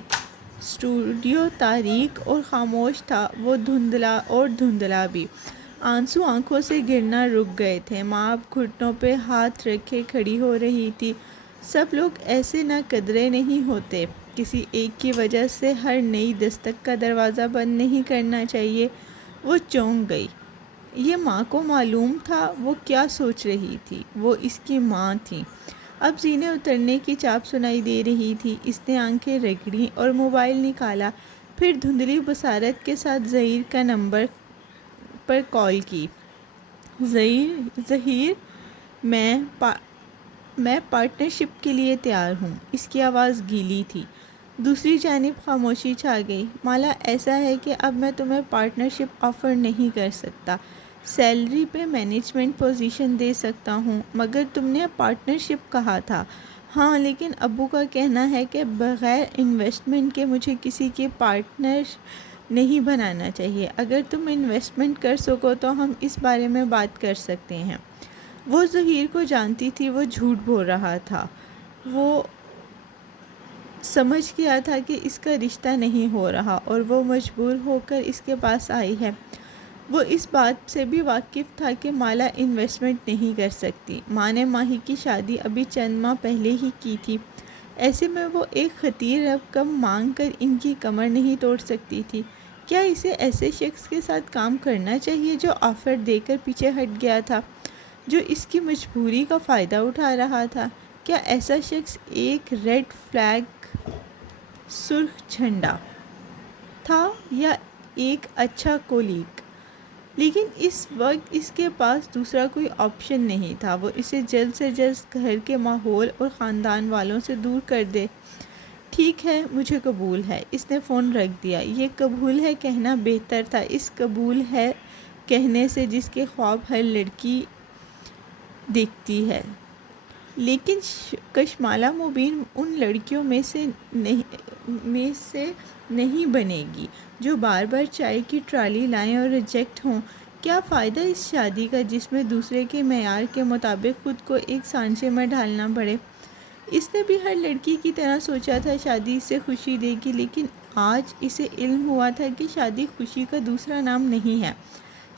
اسٹوڈیو تاریک اور خاموش تھا، وہ دھندلا بھی۔ آنسو آنکھوں سے گرنا رک گئے تھے، ماں اب گھٹنوں پہ ہاتھ رکھے کھڑی ہو رہی تھی۔ سب لوگ ایسے نہ قدرے نہیں ہوتے، کسی ایک کی وجہ سے ہر نئی دستک کا دروازہ بند نہیں کرنا چاہیے۔ وہ چونک گئی۔ یہ ماں کو معلوم تھا وہ کیا سوچ رہی تھی، وہ اس کی ماں تھی۔ اب زینے اترنے کی چاپ سنائی دے رہی تھی۔ اس نے آنکھیں رگڑیں اور موبائل نکالا، پھر دھندلی بصارت کے ساتھ ظہیر کا نمبر پر کال کی۔ ظہیر، میں پارٹنرشپ کے لیے تیار ہوں۔ اس کی آواز گیلی تھی۔ دوسری جانب خاموشی چھا گئی۔ مالا، ایسا ہے کہ اب میں تمہیں پارٹنرشپ آفر نہیں کر سکتا، سیلری پہ مینجمنٹ پوزیشن دے سکتا ہوں، مگر تم نے پارٹنرشپ کہا تھا۔ ہاں، لیکن ابو کا کہنا ہے کہ بغیر انویسٹمنٹ کے مجھے کسی کے پارٹنر نہیں بنانا چاہیے۔ اگر تم انویسٹمنٹ کر سکو تو ہم اس بارے میں بات کر سکتے ہیں۔ وہ ظہیر کو جانتی تھی، وہ جھوٹ بول رہا تھا۔ وہ سمجھ گیا تھا کہ اس کا رشتہ نہیں ہو رہا اور وہ مجبور ہو کر اس کے پاس آئی ہے۔ وہ اس بات سے بھی واقف تھا کہ مالا انویسٹمنٹ نہیں کر سکتی۔ ماں نے ماہی کی شادی ابھی چند ماہ پہلے ہی کی تھی، ایسے میں وہ ایک خطیر رقم مانگ کر ان کی کمر نہیں توڑ سکتی تھی۔ کیا اسے ایسے شخص کے ساتھ کام کرنا چاہیے جو آفر دے کر پیچھے ہٹ گیا تھا، جو اس کی مجبوری کا فائدہ اٹھا رہا تھا؟ کیا ایسا شخص ایک ریڈ فلیگ، سرخ جھنڈا تھا یا ایک اچھا کولیگ؟ لیکن اس وقت اس کے پاس دوسرا کوئی آپشن نہیں تھا۔ وہ اسے جلد سے جلد گھر کے ماحول اور خاندان والوں سے دور کر دے۔ ٹھیک ہے، مجھے قبول ہے۔ اس نے فون رکھ دیا۔ یہ قبول ہے کہنا بہتر تھا، اس قبول ہے کہنے سے جس کے خواب ہر لڑکی دیکھتی ہے۔ لیکن کشمالہ مبین ان لڑکیوں میں سے نہیں بنے گی جو بار بار چائے کی ٹرالی لائیں اور ریجیکٹ ہوں۔ کیا فائدہ اس شادی کا جس میں دوسرے کے معیار کے مطابق خود کو ایک سانچے میں ڈھالنا پڑے؟ اس نے بھی ہر لڑکی کی طرح سوچا تھا شادی اسے خوشی دے گی، لیکن آج اسے علم ہوا تھا کہ شادی خوشی کا دوسرا نام نہیں ہے۔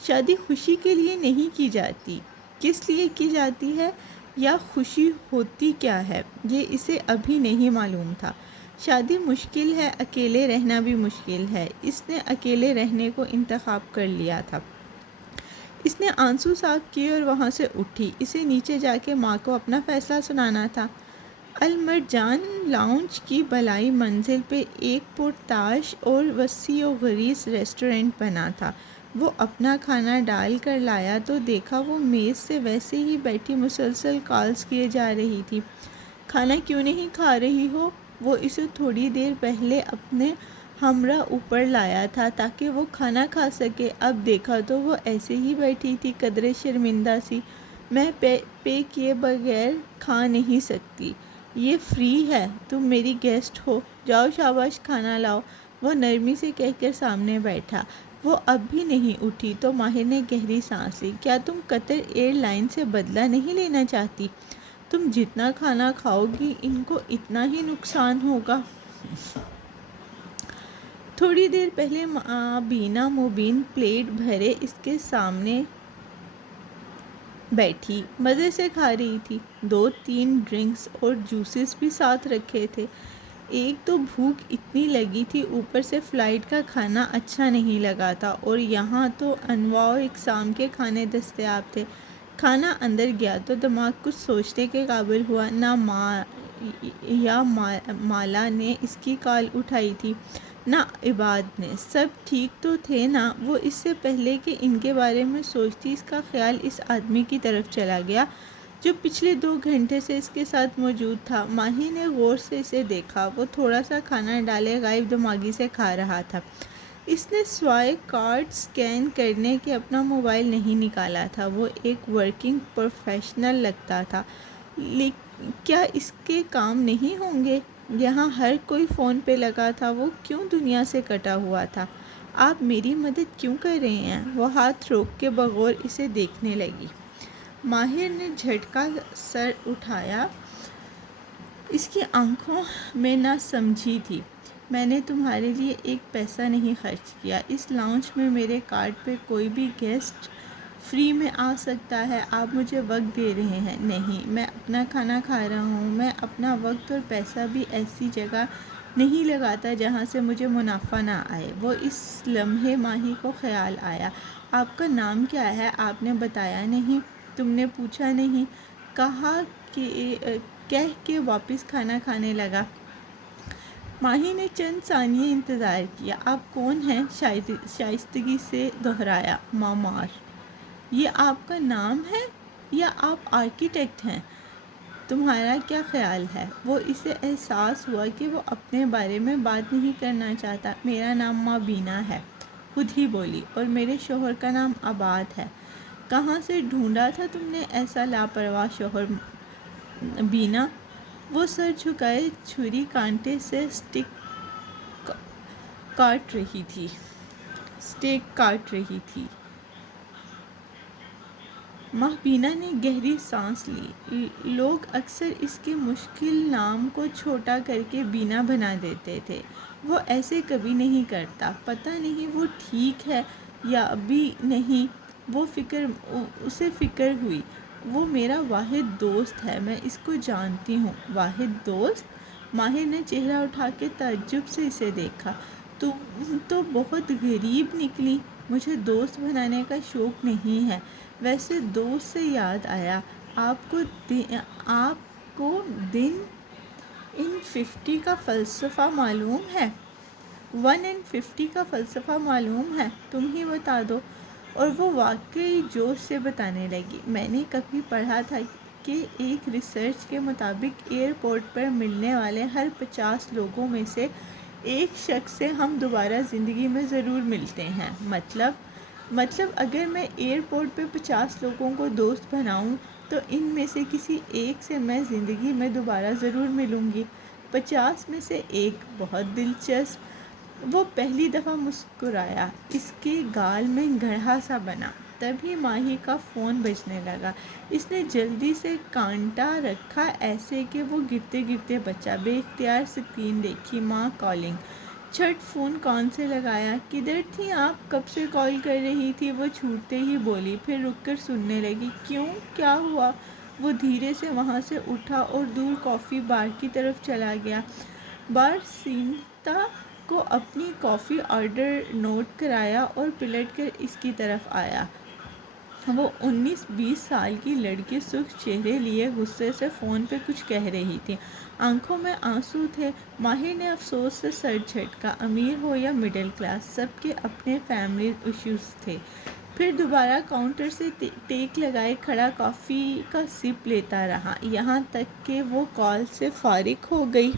شادی خوشی کے لیے نہیں کی جاتی، کس لیے کی جاتی ہے یا خوشی ہوتی کیا ہے، یہ اسے ابھی نہیں معلوم تھا۔ شادی مشکل ہے، اکیلے رہنا بھی مشکل ہے۔ اس نے اکیلے رہنے کو انتخاب کر لیا تھا۔ اس نے آنسو صاف کیے اور وہاں سے اٹھی۔ اسے نیچے جا کے ماں کو اپنا فیصلہ سنانا تھا۔ المرجان لاؤنج کی بالائی منزل پہ ایک پرتاش اور وسیع و غریض ریسٹورنٹ بنا تھا۔ وہ اپنا کھانا ڈال کر لایا تو دیکھا وہ میز سے ویسے ہی بیٹھی مسلسل کالز کیے جا رہی تھی۔ کھانا کیوں نہیں کھا رہی ہو؟ وہ اسے تھوڑی دیر پہلے اپنے ہمراہ اوپر لایا تھا تاکہ وہ کھانا کھا سکے، اب دیکھا تو وہ ایسے ہی بیٹھی تھی، قدرے شرمندہ سی۔ میں پے کیے بغیر کھا نہیں سکتی، یہ فری ہے، تم میری گیسٹ ہو، جاؤ شاباش کھانا لاؤ۔ وہ نرمی سے کہہ کر سامنے بیٹھا۔ وہ اب بھی نہیں اٹھی تو ماہر نے گہری سانس لی۔ کیا تم قطر ایئر لائن سے بدلہ نہیں لینا چاہتی؟ تم جتنا کھانا کھاؤ گی ان کو اتنا ہی نقصان ہوگا۔ تھوڑی دیر پہلے بینا مبین پلیٹ بھرے اس کے سامنے بیٹھی مزے سے کھا رہی تھی، 2-3 ڈرنکس اور جوسز بھی ساتھ رکھے تھے۔ ایک تو بھوک اتنی لگی تھی، اوپر سے فلائٹ کا کھانا اچھا نہیں لگا تھا اور یہاں تو انواع و اقسام کے کھانے دستیاب تھے۔ کھانا اندر گیا تو دماغ کچھ سوچنے کے قابل ہوا۔ نہ ماں یا مالا نے اس کی کال اٹھائی تھی، نہ عباد نے۔ سب ٹھیک تو تھے نا؟ وہ اس سے پہلے کہ ان کے بارے میں سوچتی اس کا خیال اس آدمی کی طرف چلا گیا جو پچھلے 2 گھنٹے سے اس کے ساتھ موجود تھا۔ ماہی نے غور سے اسے دیکھا، وہ تھوڑا سا کھانا ڈالے غائب دماغی سے کھا رہا تھا۔ اس نے سوائے کارڈ سکین کرنے کے اپنا موبائل نہیں نکالا تھا۔ وہ ایک ورکنگ پروفیشنل لگتا تھا۔ کیا اس کے کام نہیں ہوں گے؟ یہاں ہر کوئی فون پہ لگا تھا، وہ کیوں دنیا سے کٹا ہوا تھا؟ آپ میری مدد کیوں کر رہے ہیں؟ وہ ہاتھ روک کے بغور اسے دیکھنے لگی۔ ماہر نے جھٹکا سر اٹھایا، اس کی آنکھوں میں نہ سمجھی تھی۔ میں نے تمہارے لیے ایک پیسہ نہیں خرچ کیا۔ اس لاؤنج میں میرے کارڈ پہ کوئی بھی گیسٹ فری میں آ سکتا ہے۔ آپ مجھے وقت دے رہے ہیں؟ نہیں، میں اپنا کھانا کھا رہا ہوں۔ میں اپنا وقت اور پیسہ بھی ایسی جگہ نہیں لگاتا جہاں سے مجھے منافع نہ آئے۔ وہ اس لمحے ماہی کو خیال آیا، آپ کا نام کیا ہے؟ آپ نے بتایا نہیں، تم نے پوچھا نہیں، کہہ کے واپس کھانا کھانے لگا۔ ماہی نے چند ثانیے انتظار کیا۔ آپ کون ہیں؟ شائستگی سے دہرایا، مامار۔ یہ آپ کا نام ہے یا آپ آرکیٹیکٹ ہیں؟ تمہارا کیا خیال ہے؟ وہ اسے احساس ہوا کہ وہ اپنے بارے میں بات نہیں کرنا چاہتا۔ میرا نام مابینہ ہے، خود ہی بولی، اور میرے شوہر کا نام عباد ہے۔ کہاں سے ڈھونڈا تھا تم نے ایسا لاپرواہ شوہر بینا؟ وہ سر جھکائے چھری کانٹے سے اسٹیک کاٹ رہی تھی۔ ماہ بینا نے گہری سانس لی۔ لوگ اکثر اس کے مشکل نام کو چھوٹا کر کے بینا بنا دیتے تھے، وہ ایسے کبھی نہیں کرتا۔ پتہ نہیں وہ ٹھیک ہے یا بھی نہیں، اسے فکر ہوئی۔ وہ میرا واحد دوست ہے، میں اس کو جانتی ہوں۔ واحد دوست؟ ماہر نے چہرہ اٹھا کے تعجب سے اسے دیکھا۔ تم تو بہت غریب نکلی۔ مجھے دوست بنانے کا شوق نہیں ہے۔ ویسے دوست سے یاد آیا، آپ کو دن ان 50 کا فلسفہ معلوم ہے؟ 1 in 50 کا فلسفہ معلوم ہے؟ تم ہی بتا دو۔ اور وہ واقعی جوش سے بتانے لگی، میں نے کبھی پڑھا تھا کہ ایک ریسرچ کے مطابق ایئرپورٹ پر ملنے والے ہر 50 لوگوں میں سے ایک شخص سے ہم دوبارہ زندگی میں ضرور ملتے ہیں۔ مطلب اگر میں ایئرپورٹ پہ 50 لوگوں کو دوست بناؤں تو ان میں سے کسی ایک سے میں زندگی میں دوبارہ ضرور ملوں گی۔ 50 میں سے ایک، بہت دلچسپ۔ وہ پہلی دفعہ مسکرایا، اس کے گال میں گڑھا سا بنا۔ تبھی ماہی کا فون بجنے لگا۔ اس نے جلدی سے کانٹا رکھا، ایسے کہ وہ گرتے گرتے بچا۔ بے اختیار اسکرین دیکھی، ماں کالنگ۔ چھٹ، فون کون سے لگایا؟ کدھر تھیں آپ؟ کب سے کال کر رہی تھی؟ وہ چھوٹتے ہی بولی، پھر رک کر سننے لگی۔ کیوں؟ کیا ہوا؟ وہ دھیرے سے وہاں سے اٹھا اور دور کافی بار کی طرف چلا گیا۔ بارسٹا کو اپنی کافی آرڈر نوٹ کرایا اور پلٹ کر اس کی طرف آیا۔ وہ 19-20 سال کی لڑکی سرخ چہرے لیے غصے سے فون پہ کچھ کہہ رہی تھی، آنکھوں میں آنسو تھے۔ ماہر نے افسوس سے سر جھٹکا۔ امیر ہو یا مڈل کلاس، سب کے اپنے فیملی ایشوز تھے۔ پھر دوبارہ کاؤنٹر سے ٹیک لگائے کھڑا کافی کا سپ لیتا رہا، یہاں تک کہ وہ کال سے فارغ ہو گئی۔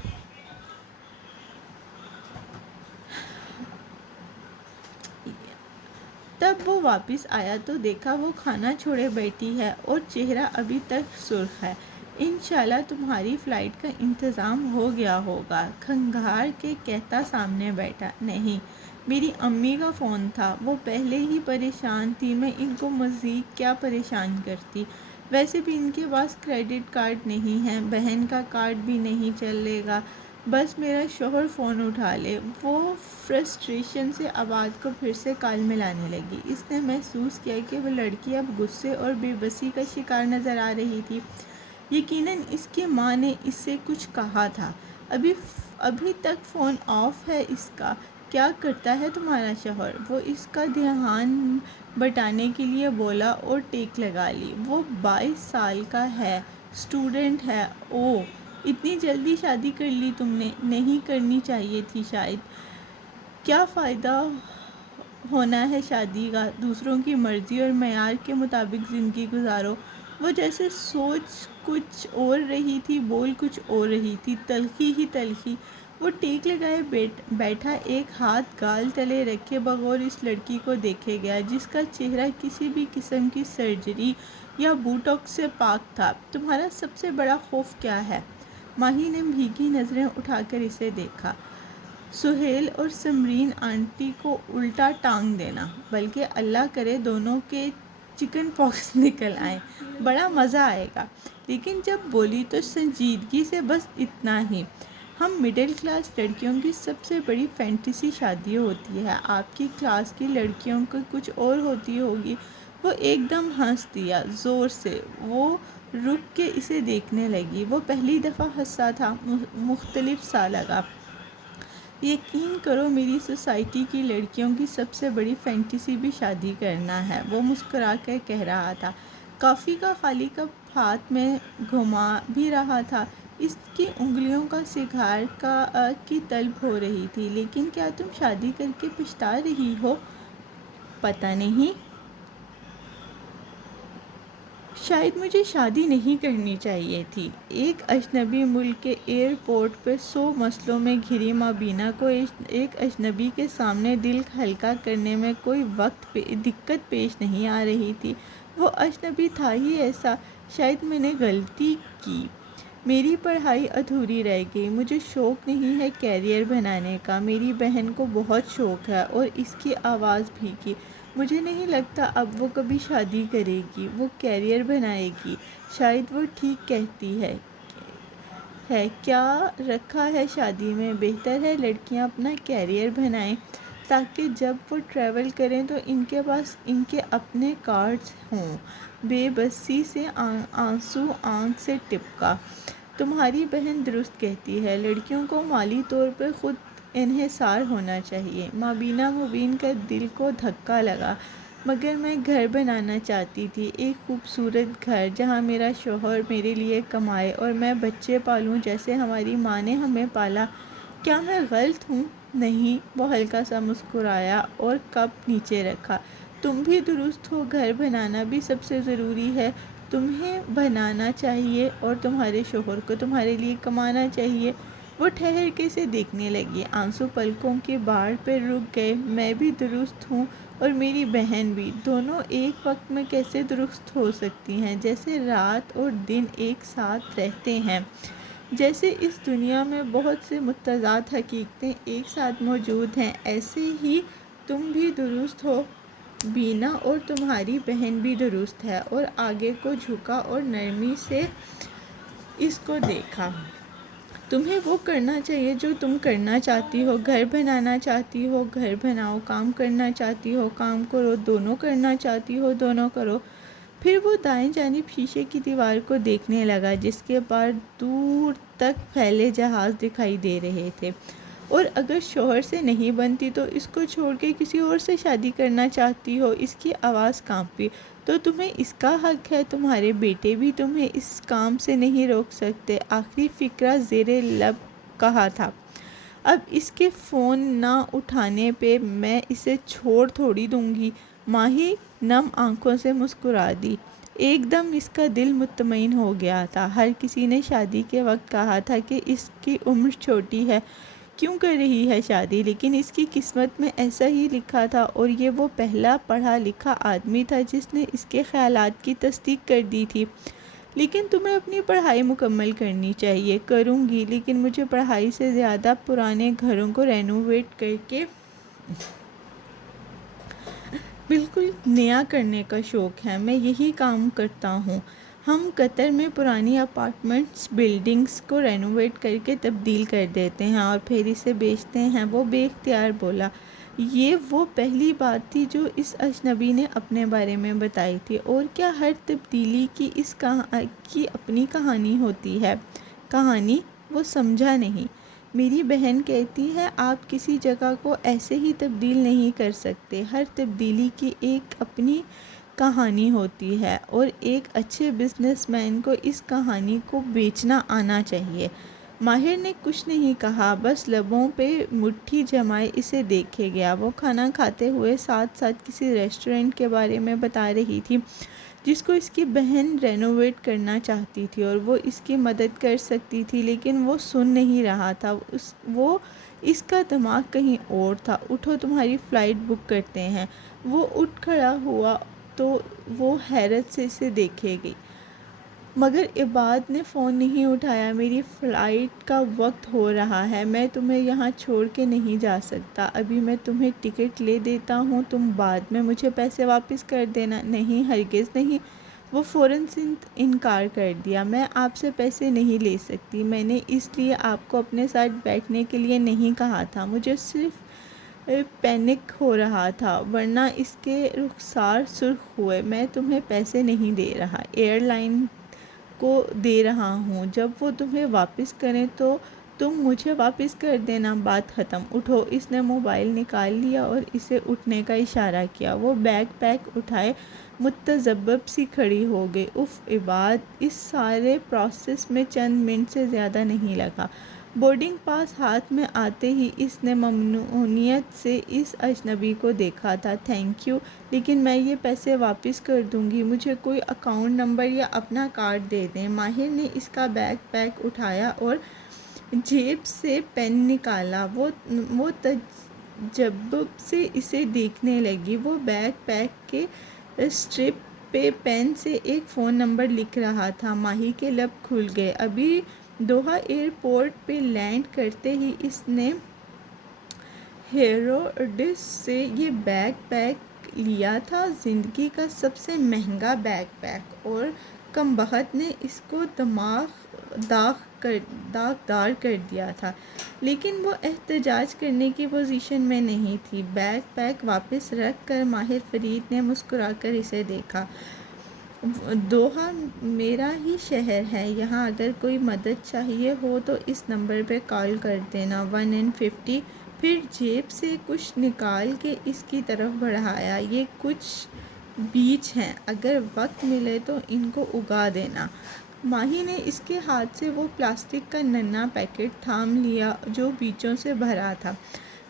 تب وہ واپس آیا تو دیکھا وہ کھانا چھوڑے بیٹھی ہے اور چہرہ ابھی تک سرخ ہے۔ انشاءاللہ تمہاری فلائٹ کا انتظام ہو گیا ہوگا، کھنگھار کے کہتا سامنے بیٹھا۔ نہیں، میری امی کا فون تھا، وہ پہلے ہی پریشان تھی، میں ان کو مزید کیا پریشان کرتی؟ ویسے بھی ان کے پاس کریڈٹ کارڈ نہیں ہے، بہن کا کارڈ بھی نہیں چلے گا، بس میرا شوہر فون اٹھا لے۔ وہ فرسٹریشن سے عباد کو پھر سے کال ملانے لگی۔ اس نے محسوس کیا کہ وہ لڑکی اب غصے اور بے بسی کا شکار نظر آ رہی تھی۔ یقیناً اس کی ماں نے اس سے کچھ کہا تھا۔ ابھی تک فون آف ہے اس کا۔ کیا کرتا ہے تمہارا شوہر؟ وہ اس کا دھیان بٹانے کے لیے بولا اور ٹیک لگا لی۔ وہ 22 سال کا ہے، اسٹوڈنٹ ہے۔ اوہ، اتنی جلدی شادی کر لی تم نے؟ نہیں کرنی چاہیے تھی شاید۔ کیا فائدہ ہونا ہے شادی کا؟ دوسروں کی مرضی اور معیار کے مطابق زندگی گزارو۔ وہ جیسے سوچ کچھ اور رہی تھی، بول کچھ اور رہی تھی، تلخی ہی تلخی۔ وہ ٹیک لگائے بیٹھا ایک ہاتھ گال تلے رکھے بغور اس لڑکی کو دیکھے گیا، جس کا چہرہ کسی بھی قسم کی سرجری یا بوٹاکس سے پاک تھا۔ تمہارا سب سے بڑا خوف کیا ہے؟ ماہی نے بھیگی نظریں اٹھا کر اسے دیکھا۔ سہیل اور سمرین آنٹی کو الٹا ٹانگ دینا، بلکہ اللہ کرے دونوں کے چکن پاکس نکل آئیں، بڑا مزہ آئے گا۔ لیکن جب بولی تو سنجیدگی سے بس اتنا ہی، ہم مڈل کلاس لڑکیوں کی سب سے بڑی فینٹیسی شادی ہوتی ہے، آپ کی کلاس کی لڑکیوں کو کچھ اور ہوتی ہوگی۔ وہ ایک دم ہنس دیا، زور سے۔ وہ رک کے اسے دیکھنے لگی۔ وہ پہلی دفعہ ہنسا تھا، مختلف سا لگا۔ یقین کرو میری سوسائٹی کی لڑکیوں کی سب سے بڑی فینٹیسی بھی شادی کرنا ہے، وہ مسکرا کر کہہ رہا تھا۔ کافی کا خالی کپ ہاتھ میں گھما بھی رہا تھا، اس کی انگلیوں کا سگار کی طلب ہو رہی تھی۔ لیکن کیا تم شادی کر کے پچھتا رہی ہو؟ پتہ نہیں، شاید مجھے شادی نہیں کرنی چاہیے تھی۔ ایک اجنبی ملک کے ایئرپورٹ پہ 100 مسئلوں میں گھری مابینہ کو ایک اجنبی کے سامنے دل ہلکا کرنے میں کوئی دقت پیش نہیں آ رہی تھی۔ وہ اجنبی تھا ہی ایسا۔ شاید میں نے غلطی کی، میری پڑھائی ادھوری رہ گئی۔ مجھے شوق نہیں ہے کیریئر بنانے کا، میری بہن کو بہت شوق ہے اور اس کی آواز بھی کی۔ مجھے نہیں لگتا اب وہ کبھی شادی کرے گی، وہ کیریئر بنائے گی۔ شاید وہ ٹھیک کہتی ہے کیا رکھا ہے شادی میں؟ بہتر ہے لڑکیاں اپنا کیریئر بنائیں تاکہ جب وہ ٹریول کریں تو ان کے پاس ان کے اپنے کارڈز ہوں۔ بے بسی سے آنسو آنکھ سے ٹپکا۔ تمہاری بہن درست کہتی ہے، لڑکیوں کو مالی طور پر خود انحصار ہونا چاہیے۔ مابینہ مبین کا دل کو دھکا لگا۔ مگر میں گھر بنانا چاہتی تھی، ایک خوبصورت گھر جہاں میرا شوہر میرے لیے کمائے اور میں بچے پالوں جیسے ہماری ماں نے ہمیں پالا۔ کیا میں غلط ہوں؟ نہیں۔ وہ ہلکا سا مسکرایا اور کپ نیچے رکھا۔ تم بھی درست ہو، گھر بنانا بھی سب سے ضروری ہے۔ تمہیں بنانا چاہیے اور تمہارے شوہر کو تمہارے لیے کمانا چاہیے۔ وہ ٹھہر کے اسے دیکھنے لگی، آنسو پلکوں کی باڑ پہ رک گئے۔ میں بھی درست ہوں اور میری بہن بھی، دونوں ایک وقت میں کیسے درست ہو سکتی ہیں؟ جیسے رات اور دن ایک ساتھ رہتے ہیں، جیسے اس دنیا میں بہت سے متضاد حقیقتیں ایک ساتھ موجود ہیں، ایسے ہی تم بھی درست ہو بینا اور تمہاری بہن بھی درست ہے۔ اور آگے کو جھکا اور نرمی سے اس کو دیکھا۔ تمہیں وہ کرنا چاہیے جو تم کرنا چاہتی ہو، گھر بنانا چاہتی ہو گھر بناؤ، کام کرنا چاہتی ہو کام کرو، دونوں کرنا چاہتی ہو دونوں کرو۔ پھر وہ دائیں جانب شیشے کی دیوار کو دیکھنے لگا جس کے پار دور تک پھیلے جہاز دکھائی دے رہے تھے۔ اور اگر شوہر سے نہیں بنتی تو اس کو چھوڑ کے کسی اور سے شادی کرنا چاہتی ہو؟ اس کی آواز کانپی۔ تو تمہیں اس کا حق ہے، تمہارے بیٹے بھی تمہیں اس کام سے نہیں روک سکتے۔ آخری فقرہ زیر لب کہا تھا۔ اب اس کے فون نہ اٹھانے پہ میں اسے چھوڑ تھوڑی دوں گی۔ ماہی نم آنکھوں سے مسکرا دی۔ ایک دم اس کا دل مطمئن ہو گیا تھا۔ ہر کسی نے شادی کے وقت کہا تھا کہ اس کی عمر چھوٹی ہے، کیوں کر رہی ہے شادی؟ لیکن اس کی قسمت میں ایسا ہی لکھا تھا اور یہ وہ پہلا پڑھا لکھا آدمی تھا جس نے اس کے خیالات کی تصدیق کر دی تھی۔ لیکن تمہیں اپنی پڑھائی مکمل کرنی چاہیے۔ کروں گی، لیکن مجھے پڑھائی سے زیادہ پرانے گھروں کو رینوویٹ کر کے بالکل نیا کرنے کا شوق ہے۔ میں یہی کام کرتا ہوں۔ ہم قطر میں پرانی اپارٹمنٹس بلڈنگز کو رینوویٹ کر کے تبدیل کر دیتے ہیں اور پھر اسے بیچتے ہیں، وہ بے اختیار بولا۔ یہ وہ پہلی بات تھی جو اس اجنبی نے اپنے بارے میں بتائی تھی۔ اور کیا ہر تبدیلی کی اپنی کہانی ہوتی ہے؟ کہانی؟ وہ سمجھا نہیں۔ میری بہن کہتی ہے آپ کسی جگہ کو ایسے ہی تبدیل نہیں کر سکتے، ہر تبدیلی کی ایک اپنی کہانی ہوتی ہے اور ایک اچھے بزنس مین کو اس کہانی کو بیچنا آنا چاہیے۔ ماہر نے کچھ نہیں کہا، بس لبوں پہ مٹھی جمائے اسے دیکھے گیا۔ وہ کھانا کھاتے ہوئے ساتھ ساتھ کسی ریسٹورنٹ کے بارے میں بتا رہی تھی جس کو اس کی بہن رینوویٹ کرنا چاہتی تھی اور وہ اس کی مدد کر سکتی تھی، لیکن وہ سن نہیں رہا تھا۔ اس کا دماغ کہیں اور تھا۔ اٹھو، تمہاری فلائٹ بک کرتے ہیں۔ وہ اٹھ کھڑا ہوا تو وہ حیرت سے اسے دیکھے گئی۔ مگر عباد نے فون نہیں اٹھایا۔ میری فلائٹ کا وقت ہو رہا ہے، میں تمہیں یہاں چھوڑ کے نہیں جا سکتا۔ ابھی میں تمہیں ٹکٹ لے دیتا ہوں، تم بعد میں مجھے پیسے واپس کر دینا۔ نہیں، ہرگز نہیں، وہ فوراً سے انکار کر دیا۔ میں آپ سے پیسے نہیں لے سکتی، میں نے اس لیے آپ کو اپنے ساتھ بیٹھنے کے لیے نہیں کہا تھا، مجھے صرف پینک ہو رہا تھا، ورنہ اس کے رخسار سرخ ہوئے۔ میں تمہیں پیسے نہیں دے رہا، ایئر لائن کو دے رہا ہوں، جب وہ تمہیں واپس کریں تو تم مجھے واپس کر دینا، بات ختم، اٹھو۔ اس نے موبائل نکال لیا اور اسے اٹھنے کا اشارہ کیا۔ وہ بیگ پیک اٹھائے متذبذب سی کھڑی ہو گئی۔ اف عباد، اس سارے پروسیس میں چند منٹ سے زیادہ نہیں لگا۔ بورڈنگ پاس ہاتھ میں آتے ہی اس نے ممنونیت سے اس اجنبی کو دیکھا تھا۔ تھینک یو، لیکن میں یہ پیسے واپس کر دوں گی، مجھے کوئی اکاؤنٹ نمبر یا اپنا کارڈ دے دیں۔ ماہر نے اس کا بیگ پیک اٹھایا اور جیب سے پین نکالا۔ وہ تعجب سے اسے دیکھنے لگی۔ وہ بیگ پیک کے اسٹرپ پہ پین سے ایک فون نمبر لکھ رہا تھا۔ ماہی کے لب کھل گئے۔ ابھی دوحہ ایئرپورٹ پہ لینڈ کرتے ہی اس نے ہیروڈس سے یہ بیگ پیک لیا تھا، زندگی کا سب سے مہنگا بیگ پیک، اور کمبخت نے اس کو داغدار کر دیا تھا۔ لیکن وہ احتجاج کرنے کی پوزیشن میں نہیں تھی۔ بیگ پیک واپس رکھ کر ماہر فرید نے مسکرا کر اسے دیکھا۔ دوحہ میرا ہی شہر ہے، یہاں اگر کوئی مدد چاہیے ہو تو اس نمبر پہ کال کر دینا، 150۔ پھر جیب سے کچھ نکال کے اس کی طرف بڑھایا۔ یہ کچھ بیج ہیں، اگر وقت ملے تو ان کو اگا دینا۔ ماہی نے اس کے ہاتھ سے وہ پلاسٹک کا ننھا پیکٹ تھام لیا جو بیجوں سے بھرا تھا۔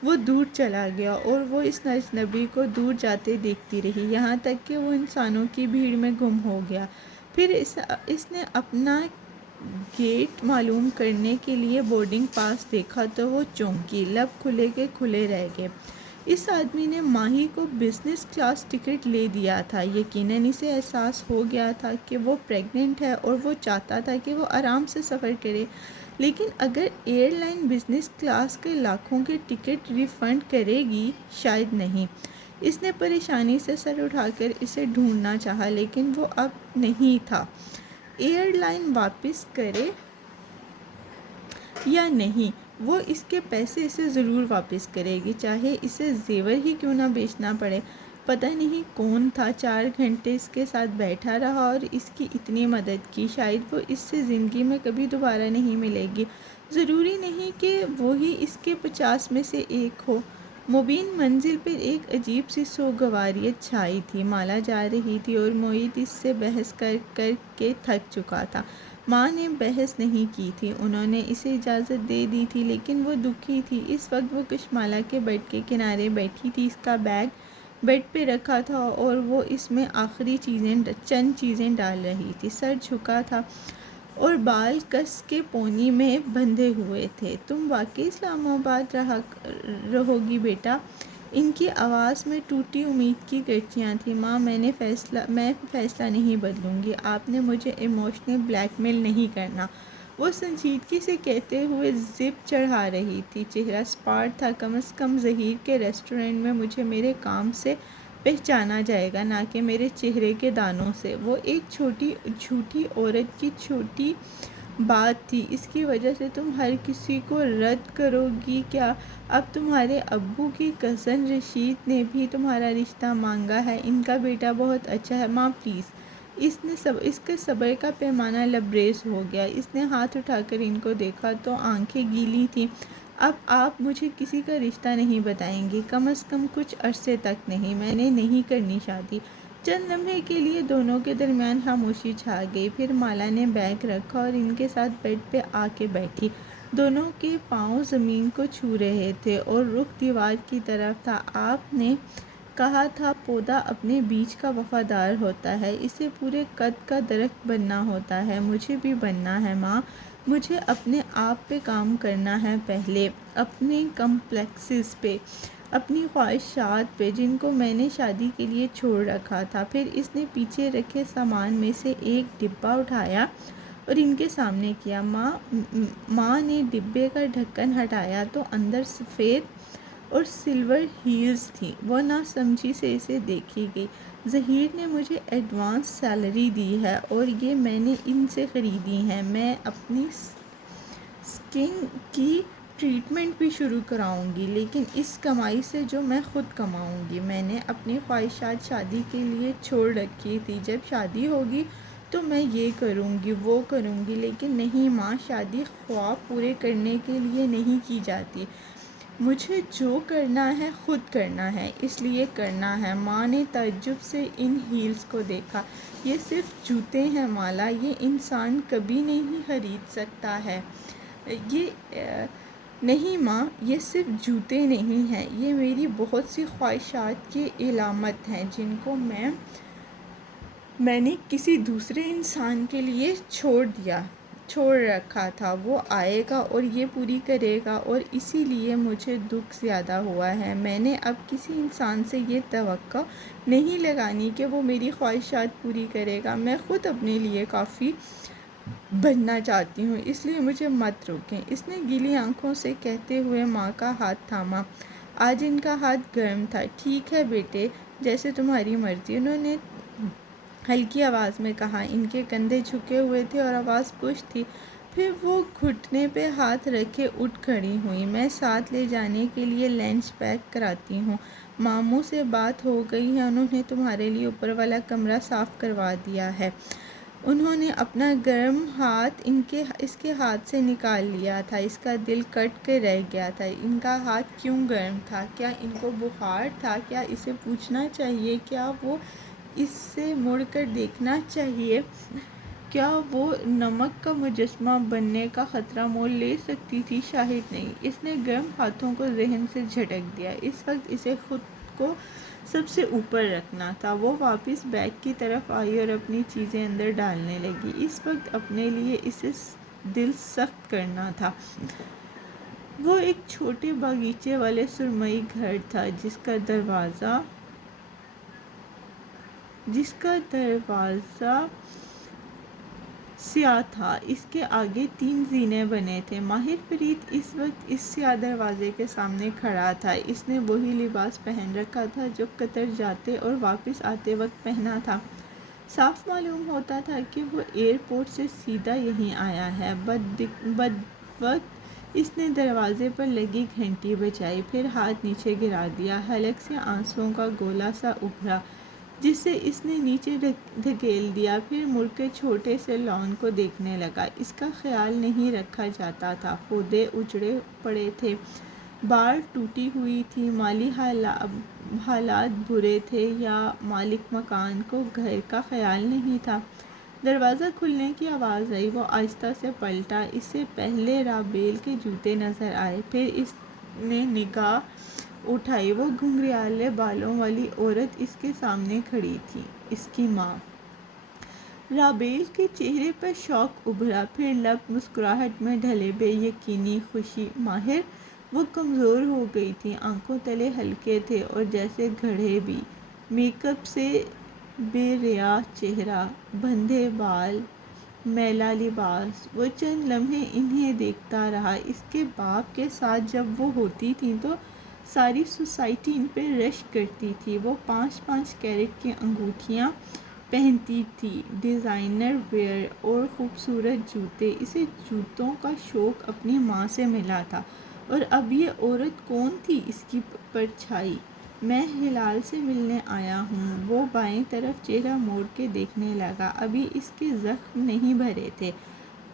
وہ دور چلا گیا اور وہ اس اجنبی کو دور جاتے دیکھتی رہی، یہاں تک کہ وہ انسانوں کی بھیڑ میں گم ہو گیا۔ پھر اس نے اپنا گیٹ معلوم کرنے کے لیے بورڈنگ پاس دیکھا تو وہ چونکی، لب کھلے کے کھلے رہ گئے۔ اس آدمی نے ماہی کو بزنس کلاس ٹکٹ لے دیا تھا۔ یقیناً اسے احساس ہو گیا تھا کہ وہ پریگننٹ ہے اور وہ چاہتا تھا کہ وہ آرام سے سفر کرے، لیکن اگر ایئر لائن بزنس کلاس کے لاکھوں کے ٹکٹ ریفنڈ کرے گی، شاید نہیں۔ اس نے پریشانی سے سر اٹھا کر اسے ڈھونڈنا چاہا، لیکن وہ اب نہیں تھا۔ ایئر لائن واپس کرے یا نہیں، وہ اس کے پیسے اسے ضرور واپس کرے گی، چاہے اسے زیور ہی کیوں نہ بیچنا پڑے۔ پتہ نہیں کون تھا 4 گھنٹے اس کے ساتھ بیٹھا رہا اور اس کی اتنی مدد کی۔ شاید وہ اس سے زندگی میں کبھی دوبارہ نہیں ملے گی، ضروری نہیں کہ وہی اس کے 50 میں سے ایک ہو۔ مبین منزل پر ایک عجیب سی سوگواریت چھائی تھی۔ مالا جا رہی تھی اور معید اس سے بحث کر کر کے تھک چکا تھا۔ ماں نے بحث نہیں کی تھی، انہوں نے اسے اجازت دے دی تھی، لیکن وہ دکھی تھی۔ اس وقت وہ کشمالہ کے بیڈ کے کنارے بیٹھی تھی، اس کا بیگ بیڈ پہ رکھا تھا اور وہ اس میں آخری چند چیزیں ڈال رہی تھی۔ سر جھکا تھا اور بال کس کے پونی میں بندھے ہوئے تھے۔ تم واقعی اسلام آباد رہو گی بیٹا؟ ان کی آواز میں ٹوٹی امید کی گرچیاں تھیں۔ ماں، میں فیصلہ نہیں بدلوں گی، آپ نے مجھے ایموشنل بلیک میل نہیں کرنا، وہ سنجیدگی سے کہتے ہوئے زپ چڑھا رہی تھی۔ چہرہ سپاٹ تھا، کم از کم ظہیر کے ریسٹورنٹ میں مجھے میرے کام سے پہچانا جائے گا، نہ کہ میرے چہرے کے دانوں سے۔ وہ ایک جھوٹی عورت کی چھوٹی بات تھی، اس کی وجہ سے تم ہر کسی کو رد کرو گی کیا؟ اب تمہارے ابو کی کزن رشید نے بھی تمہارا رشتہ مانگا ہے، ان کا بیٹا بہت اچھا ہے۔ ماں پلیز۔ اس کے صبر کا پیمانہ لبریز ہو گیا۔ اس نے ہاتھ اٹھا کر ان کو دیکھا تو آنکھیں گیلی تھیں۔ اب آپ مجھے کسی کا رشتہ نہیں بتائیں گی، کم از کم کچھ عرصے تک نہیں، میں نے نہیں کرنی شادی۔ چند لمحے کے لیے دونوں کے درمیان خاموشی چھا گئی، پھر مالا نے بیگ رکھا اور ان کے ساتھ بیڈ پہ آ کے بیٹھی۔ دونوں کے پاؤں زمین کو چھو رہے تھے اور رخ دیوار کی طرف تھا۔ آپ نے کہا تھا پودا اپنے بیج کا وفادار ہوتا ہے، اسے پورے قد کا درخت بننا ہوتا ہے۔ مجھے بھی بننا ہے ماں، مجھے اپنے آپ پہ کام کرنا ہے، پہلے اپنے کمپلیکسز پہ، اپنی خواہشات پہ جن کو میں نے شادی کے لیے چھوڑ رکھا تھا۔ پھر اس نے پیچھے رکھے سامان میں سے ایک ڈبہ اٹھایا اور ان کے سامنے کیا۔ ماں نے ڈبے کا ڈھکن ہٹایا تو اندر سفید اور سلور ہیلز تھیں۔ وہ نہ سمجھی سے اسے دیکھی گئی۔ ظہیر نے مجھے ایڈوانس سیلری دی ہے اور یہ میں نے ان سے خریدی ہیں۔ میں اپنی اسکن کی ٹریٹمنٹ بھی شروع کراؤں گی، لیکن اس کمائی سے جو میں خود کماؤں گی۔ میں نے اپنی خواہشات شادی کے لیے چھوڑ رکھی تھی۔ جب شادی ہوگی تو میں یہ کروں گی، وہ کروں گی، لیکن نہیں ماں، شادی خواب پورے کرنے کے لیے نہیں کی جاتی۔ مجھے جو کرنا ہے خود کرنا ہے، اس لیے کرنا ہے۔ ماں نے تعجب سے ان ہیلز کو دیکھا۔ یہ صرف جوتے ہیں مالا، یہ انسان کبھی نہیں خرید سکتا ہے۔ نہیں ماں، یہ صرف جوتے نہیں ہیں، یہ میری بہت سی خواہشات کی علامت ہیں جن کو میں نے کسی دوسرے انسان کے لیے چھوڑ رکھا تھا۔ وہ آئے گا اور یہ پوری کرے گا، اور اسی لیے مجھے دکھ زیادہ ہوا ہے۔ میں نے اب کسی انسان سے یہ توقع نہیں لگانی کہ وہ میری خواہشات پوری کرے گا۔ میں خود اپنے لیے کافی بننا چاہتی ہوں، اس لیے مجھے مت روکیں۔ اس نے گیلی آنکھوں سے کہتے ہوئے ماں کا ہاتھ تھاما۔ آج ان کا ہاتھ گرم تھا۔ ٹھیک ہے بیٹے، جیسے تمہاری مرضی، انہوں نے ہلکی آواز میں کہا۔ ان کے کندھے جھکے ہوئے تھے اور آواز پشت تھی۔ پھر وہ گھٹنے پہ ہاتھ رکھے اٹھ کھڑی ہوئیں۔ میں ساتھ لے جانے کے لیے لنچ پیک کراتی ہوں۔ ماموں سے بات ہو گئی ہے، انہوں نے تمہارے لیے اوپر والا کمرہ صاف کروا دیا ہے۔ انہوں نے اپنا گرم ہاتھ اس کے ہاتھ سے نکال لیا تھا۔ اس کا دل کٹ کے رہ گیا تھا۔ ان کا ہاتھ کیوں گرم تھا؟ کیا ان کو بخار تھا؟ کیا اسے پوچھنا چاہیے؟ کیا وہ اس سے مڑ کر دیکھنا چاہیے؟ کیا وہ نمک کا مجسمہ بننے کا خطرہ مول لے سکتی تھی؟ شاید نہیں۔ اس نے گرم ہاتھوں کو ذہن سے جھٹک دیا۔ اس وقت اسے خود کو سب سے اوپر رکھنا تھا۔ وہ واپس بیگ کی طرف آئی اور اپنی چیزیں اندر ڈالنے لگی۔ اس وقت اپنے لیے اسے دل سخت کرنا تھا۔ وہ ایک چھوٹے باغیچے والے سرمئی گھر تھا جس کا دروازہ سیاہ تھا۔ اس کے آگے 3 زینے بنے تھے۔ ماہر فرید اس وقت اس سیاہ دروازے کے سامنے کھڑا تھا۔ اس نے وہی لباس پہن رکھا تھا جو قطر جاتے اور واپس آتے وقت پہنا تھا۔ صاف معلوم ہوتا تھا کہ وہ ایئرپورٹ سے سیدھا یہیں آیا ہے۔ بدوقت اس نے دروازے پر لگی گھنٹی بجائی، پھر ہاتھ نیچے گرا دیا۔ حلق سے آنسوؤں کا گولا سا ابھرا جسے اس نے نیچے دھکیل دیا، پھر مڑ کے چھوٹے سے لان کو دیکھنے لگا۔ اس کا خیال نہیں رکھا جاتا تھا۔ پودے اجڑے پڑے تھے، بار ٹوٹی ہوئی تھی، مالی حالات برے تھے یا مالک مکان کو گھر کا خیال نہیں تھا۔ دروازہ کھلنے کی آواز آئی۔ وہ آہستہ سے پلٹا۔ اسے پہلے رابیل کے جوتے نظر آئے، پھر اس نے نگاہ اٹھائی۔ وہ گھنگریالے بالوں والی عورت اس کے سامنے کھڑی تھی، اس کی ماں۔ رابیل کے چہرے پر شوق ابھرا، پھر لب مسکراہٹ میں ڈھلے، بے یقینی، خوشی۔ ماہر، وہ کمزور ہو گئی تھی، آنکھوں تلے ہلکے تھے اور جیسے گڑھے بھی، میک اپ سے بے ریا چہرہ، بندھے بال، میلا لباس۔ وہ چند لمحے انہیں دیکھتا رہا۔ اس کے باپ کے ساتھ جب وہ ہوتی تھی تو ساری سوسائٹی ان پہ رش کرتی تھی۔ وہ 5 کیرٹ کی انگوٹھیاں پہنتی تھی، ڈیزائنر ویئر اور خوبصورت جوتے۔ اسے جوتوں کا شوق اپنی ماں سے ملا تھا، اور اب یہ عورت کون تھی؟ اس کی پرچھائی۔ میں ہلال سے ملنے آیا ہوں۔ وہ بائیں طرف چہرہ موڑ کے دیکھنے لگا۔ ابھی اس کے زخم نہیں بھرے تھے،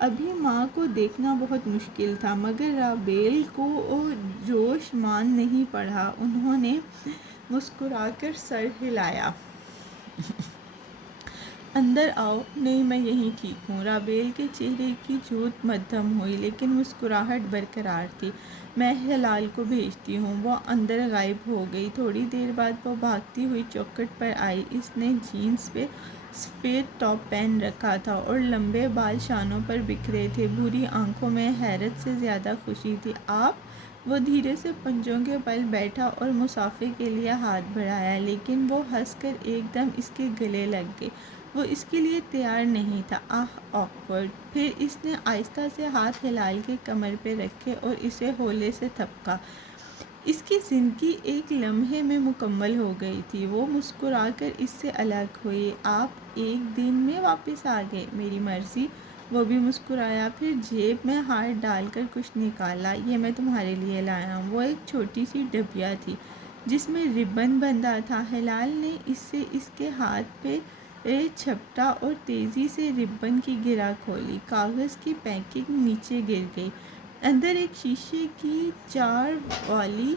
ابھی ماں کو دیکھنا بہت مشکل تھا، مگر رابیل کو جوش مان نہیں پڑا۔ انہوں نے مسکرا کر سر ہلایا۔ اندر آؤ۔ نہیں، میں یہیں ٹھیک ہوں۔ رابیل کے چہرے کی جوت مدھم ہوئی، لیکن مسکراہٹ برقرار تھی۔ میں ہلال کو بھیجتی ہوں۔ وہ اندر غائب ہو گئی۔ تھوڑی دیر بعد وہ بھاگتی ہوئی چوکھٹ پر آئی۔ اس نے جینس پہ سفید ٹاپ پہن رکھا تھا اور لمبے بال شانوں پر بکھرے تھے۔ بھوری آنکھوں میں حیرت سے زیادہ خوشی تھی۔ آپ؟ وہ دھیرے سے پنجوں کے بل بیٹھا اور مسافے کے لیے ہاتھ بڑھایا، لیکن وہ ہنس کر ایک دم اس کے گلے لگ گئی۔ وہ اس کے لیے تیار نہیں تھا۔ آہ، آکورڈ۔ پھر اس نے آہستہ سے ہاتھ ہلال کے کمر پہ رکھے اور اسے ہولے سے تھپکا۔ اس کی زندگی ایک لمحے میں مکمل ہو گئی تھی۔ وہ مسکرا کر اس سے الگ ہوئی۔ آپ ایک دن میں واپس آ گئے، میری مرضی۔ وہ بھی مسکرایا، پھر جیب میں ہاتھ ڈال کر کچھ نکالا۔ یہ میں تمہارے لیے لایا ہوں۔ وہ ایک چھوٹی سی ڈبیا تھی جس میں ربن بندھا تھا۔ ہلال نے اس سے اس کے ہاتھ پہ چھپٹا اور تیزی سے ربن کی گرہ کھولی۔ کاغذ کی پیکنگ نیچے گر گئی۔ اندر ایک شیشے کی 4 والی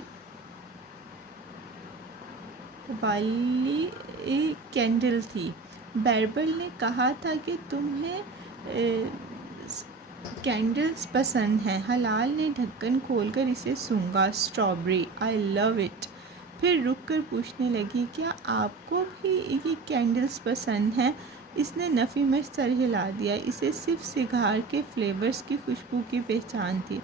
کینڈل تھی۔ بیربل نے کہا تھا کہ تمہیں کینڈلز پسند ہیں۔ ہلال نے ڈھکن کھول کر اسے سونگھا۔ Strawberry, I love it. پھر رک کر پوچھنے لگی، کیا آپ کو بھی یہ کینڈلز پسند ہیں؟ اس نے نفی میں سر ہلا دیا۔ اسے صرف سگار کے فلیورز کی خوشبو کی پہچان تھی۔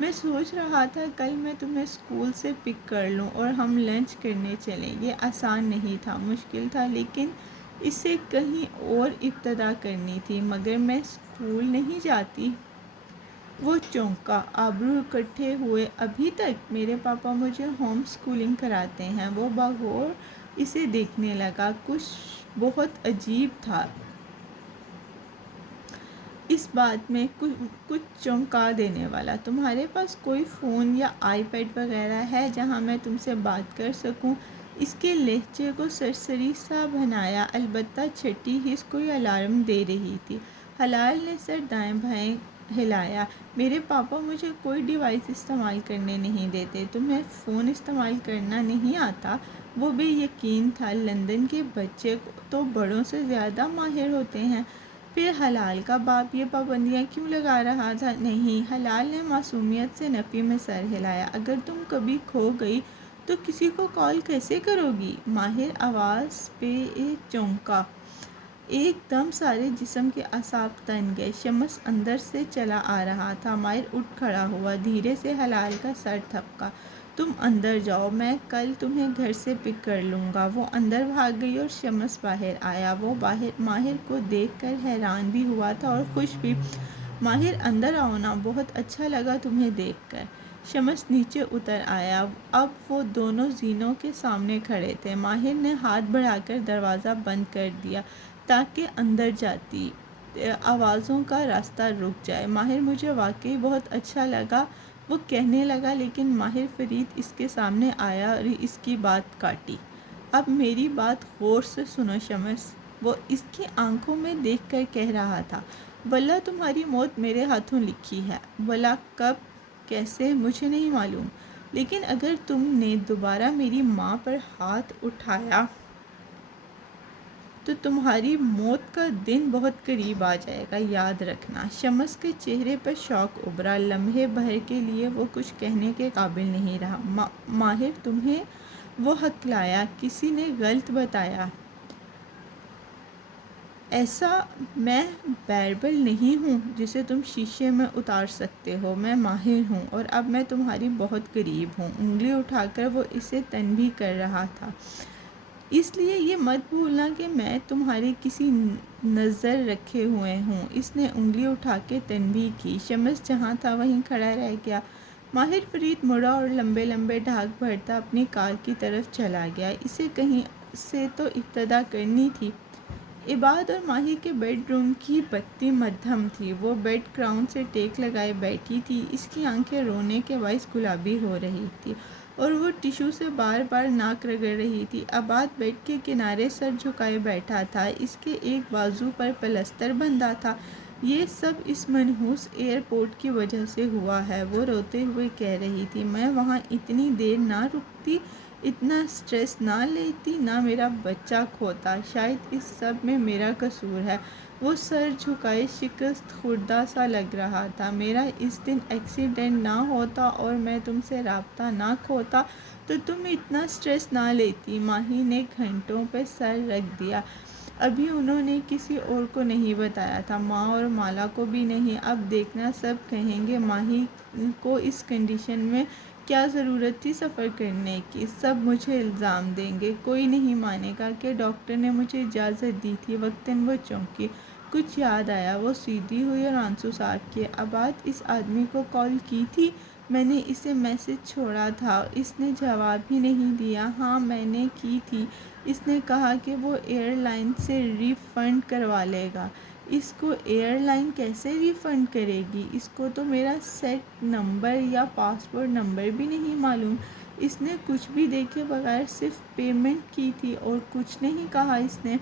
میں سوچ رہا تھا کل میں تمہیں اسکول سے پک کر لوں اور ہم لنچ کرنے چلیں۔ یہ آسان نہیں تھا، مشکل تھا، لیکن اسے کہیں اور ابتدا کرنی تھی۔ مگر میں اسکول نہیں جاتی۔ وہ چونکا، ابرو اکٹھے ہوئے۔ ابھی تک؟ میرے پاپا مجھے ہوم اسکولنگ کراتے ہیں۔ وہ بغور اسے دیکھنے لگا۔ کچھ بہت عجیب تھا اس بات میں، کچھ چونکا دینے والا۔ تمہارے پاس کوئی فون یا آئی پیڈ وغیرہ ہے جہاں میں تم سے بات کر سکوں؟ اس کے لہجے کو سرسری سا بنایا، البتہ چھٹی حس کوئی الارم دے رہی تھی۔ ہلال نے سر دائیں بائیں ہلایا۔ میرے پاپا مجھے کوئی ڈیوائس استعمال کرنے نہیں دیتے۔ تمہیں فون استعمال کرنا نہیں آتا؟ وہ بے یقین تھا۔ لندن کے بچے تو بڑوں سے زیادہ ماہر ہوتے ہیں۔ پھر ہلال کا باپ یہ پابندیاں کیوں لگا رہا تھا؟ نہیں، ہلال نے معصومیت سے نفی میں سر ہلایا۔ اگر تم کبھی کھو گئی تو کسی کو کال کیسے کرو گی؟ ماہر آواز پہ چونکا۔ ایک دم سارے جسم کے اعصاب تن گئے۔ شمس اندر سے چلا آ رہا تھا۔ ماہر اٹھ کھڑا ہوا، دھیرے سے ہلال کا سر تھپکا۔ تم اندر جاؤ، میں کل تمہیں گھر سے پک کر لوں گا۔ وہ اندر بھاگ گئی اور شمس باہر آیا۔ وہ ماہر کو دیکھ کر حیران بھی ہوا تھا اور خوش بھی۔ ماہر، اندر آؤ نا، بہت اچھا لگا تمہیں دیکھ کر۔ شمس نیچے اتر آیا۔ اب وہ دونوں زینوں کے سامنے کھڑے تھے۔ ماہر نے ہاتھ بڑھا کر دروازہ بند کر دیا تاکہ اندر جاتی آوازوں کا راستہ رک جائے۔ ماہر، مجھے واقعی بہت اچھا لگا، وہ کہنے لگا، لیکن ماہر فرید اس کے سامنے آیا اور اس کی بات کاٹی۔ اب میری بات غور سے سنو شمس، وہ اس کی آنکھوں میں دیکھ کر کہہ رہا تھا، واللہ تمہاری موت میرے ہاتھوں لکھی ہے۔ واللہ کب، کیسے، مجھے نہیں معلوم، لیکن اگر تم نے دوبارہ میری ماں پر ہاتھ اٹھایا تو تمہاری موت کا دن بہت قریب آ جائے گا، یاد رکھنا۔ شمس کے چہرے پر شوق ابھرا۔ لمحے بھر کے لیے وہ کچھ کہنے کے قابل نہیں رہا۔ ماہر، تمہیں؟ وہ ہکلایا، کسی نے غلط بتایا؟ ایسا میں بیربل نہیں ہوں جسے تم شیشے میں اتار سکتے ہو۔ میں ماہر ہوں اور اب میں تمہاری بہت قریب ہوں۔ انگلی اٹھا کر وہ اسے تنبیہ کر رہا تھا، اس لیے یہ مت بھولنا کہ میں تمہاری کسی نظر رکھے ہوئے ہوں۔ اس نے انگلی اٹھا کے تنبیہ کی۔ شمس جہاں تھا وہیں کھڑا رہ گیا۔ ماہر فرید مڑا اور لمبے لمبے ڈھاگ بھرتا اپنی کار کی طرف چلا گیا۔ اسے کہیں سے تو ابتدا کرنی تھی۔ عباد اور ماہر کے بیڈ روم کی بتی مدھم تھی۔ وہ بیڈ کراؤن سے ٹیک لگائے بیٹھی تھی۔ اس کی آنکھیں رونے کے باعث گلابی ہو رہی تھی اور وہ ٹشو سے بار بار ناک رگڑ رہی تھی۔ عباد بیڈ کے کنارے سر جھکائے بیٹھا تھا۔ اس کے ایک بازو پر پلستر بندھا تھا۔ یہ سب اس منحوس ایئرپورٹ کی وجہ سے ہوا ہے، وہ روتے ہوئے کہہ رہی تھی۔ میں وہاں اتنی دیر نہ رکتی، اتنا سٹریس نہ لیتی، نہ میرا بچہ کھوتا۔ شاید اس سب میں میرا قصور ہے۔ وہ سر جھکائے شکست خوردہ سا لگ رہا تھا۔ میرا اس دن ایکسیڈنٹ نہ ہوتا اور میں تم سے رابطہ نہ کھوتا تو تم اتنا سٹریس نہ لیتی۔ ماہر نے گھٹنوں پہ سر رکھ دیا۔ ابھی انہوں نے کسی اور کو نہیں بتایا تھا، ماں اور مالا کو بھی نہیں۔ اب دیکھنا سب کہیں گے ماہی کو اس کنڈیشن میں کیا ضرورت تھی سفر کرنے کی، سب مجھے الزام دیں گے، کوئی نہیں مانے گا کہ ڈاکٹر نے مجھے اجازت دی تھی۔ وقتاً وہ چونکی، کچھ یاد آیا، وہ سیدھی ہوئی اور آنسو صاف کیے۔ ابات اس آدمی کو کال کی تھی؟ میں نے اسے میسج چھوڑا تھا، اس نے جواب ہی نہیں دیا۔ ہاں میں نے کی تھی، اس نے کہا کہ وہ ایئر لائن سے ری فنڈ کروا لے گا۔ اس کو ایئر لائن کیسے ری فنڈ کرے گی؟ اس کو تو میرا سیٹ نمبر یا پاسپورٹ نمبر بھی نہیں معلوم۔ اس نے کچھ بھی دیکھے بغیر صرف پیمنٹ کی تھی اور کچھ نہیں کہا۔ اس نے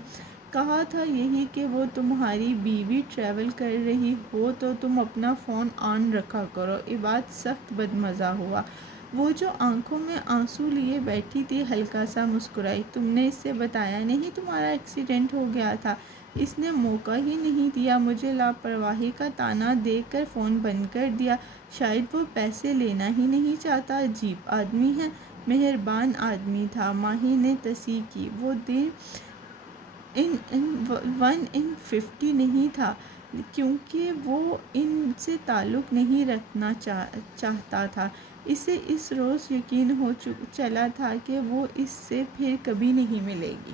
کہا تھا یہی کہ وہ تمہاری بیوی ٹریول کر رہی ہو تو تم اپنا فون آن رکھا کرو۔ یہ بات سخت بدمزہ ہوا۔ وہ جو آنکھوں میں آنسو لیے بیٹھی تھی ہلکا سا مسکرائی۔ تم نے اس سے بتایا نہیں تمہارا ایکسیڈنٹ ہو گیا تھا؟ اس نے موقع ہی نہیں دیا، مجھے لاپرواہی کا طعنہ دے کر فون بند کر دیا۔ شاید وہ پیسے لینا ہی نہیں چاہتا۔ عجیب آدمی ہے۔ مہربان آدمی تھا، ماہی نے تصحیح کی۔ وہ دن 1 in 50 نہیں تھا، کیونکہ وہ ان سے تعلق نہیں رکھنا چاہتا تھا۔ اسے اس روز یقین ہو چلا تھا کہ وہ اس سے پھر کبھی نہیں ملے گی۔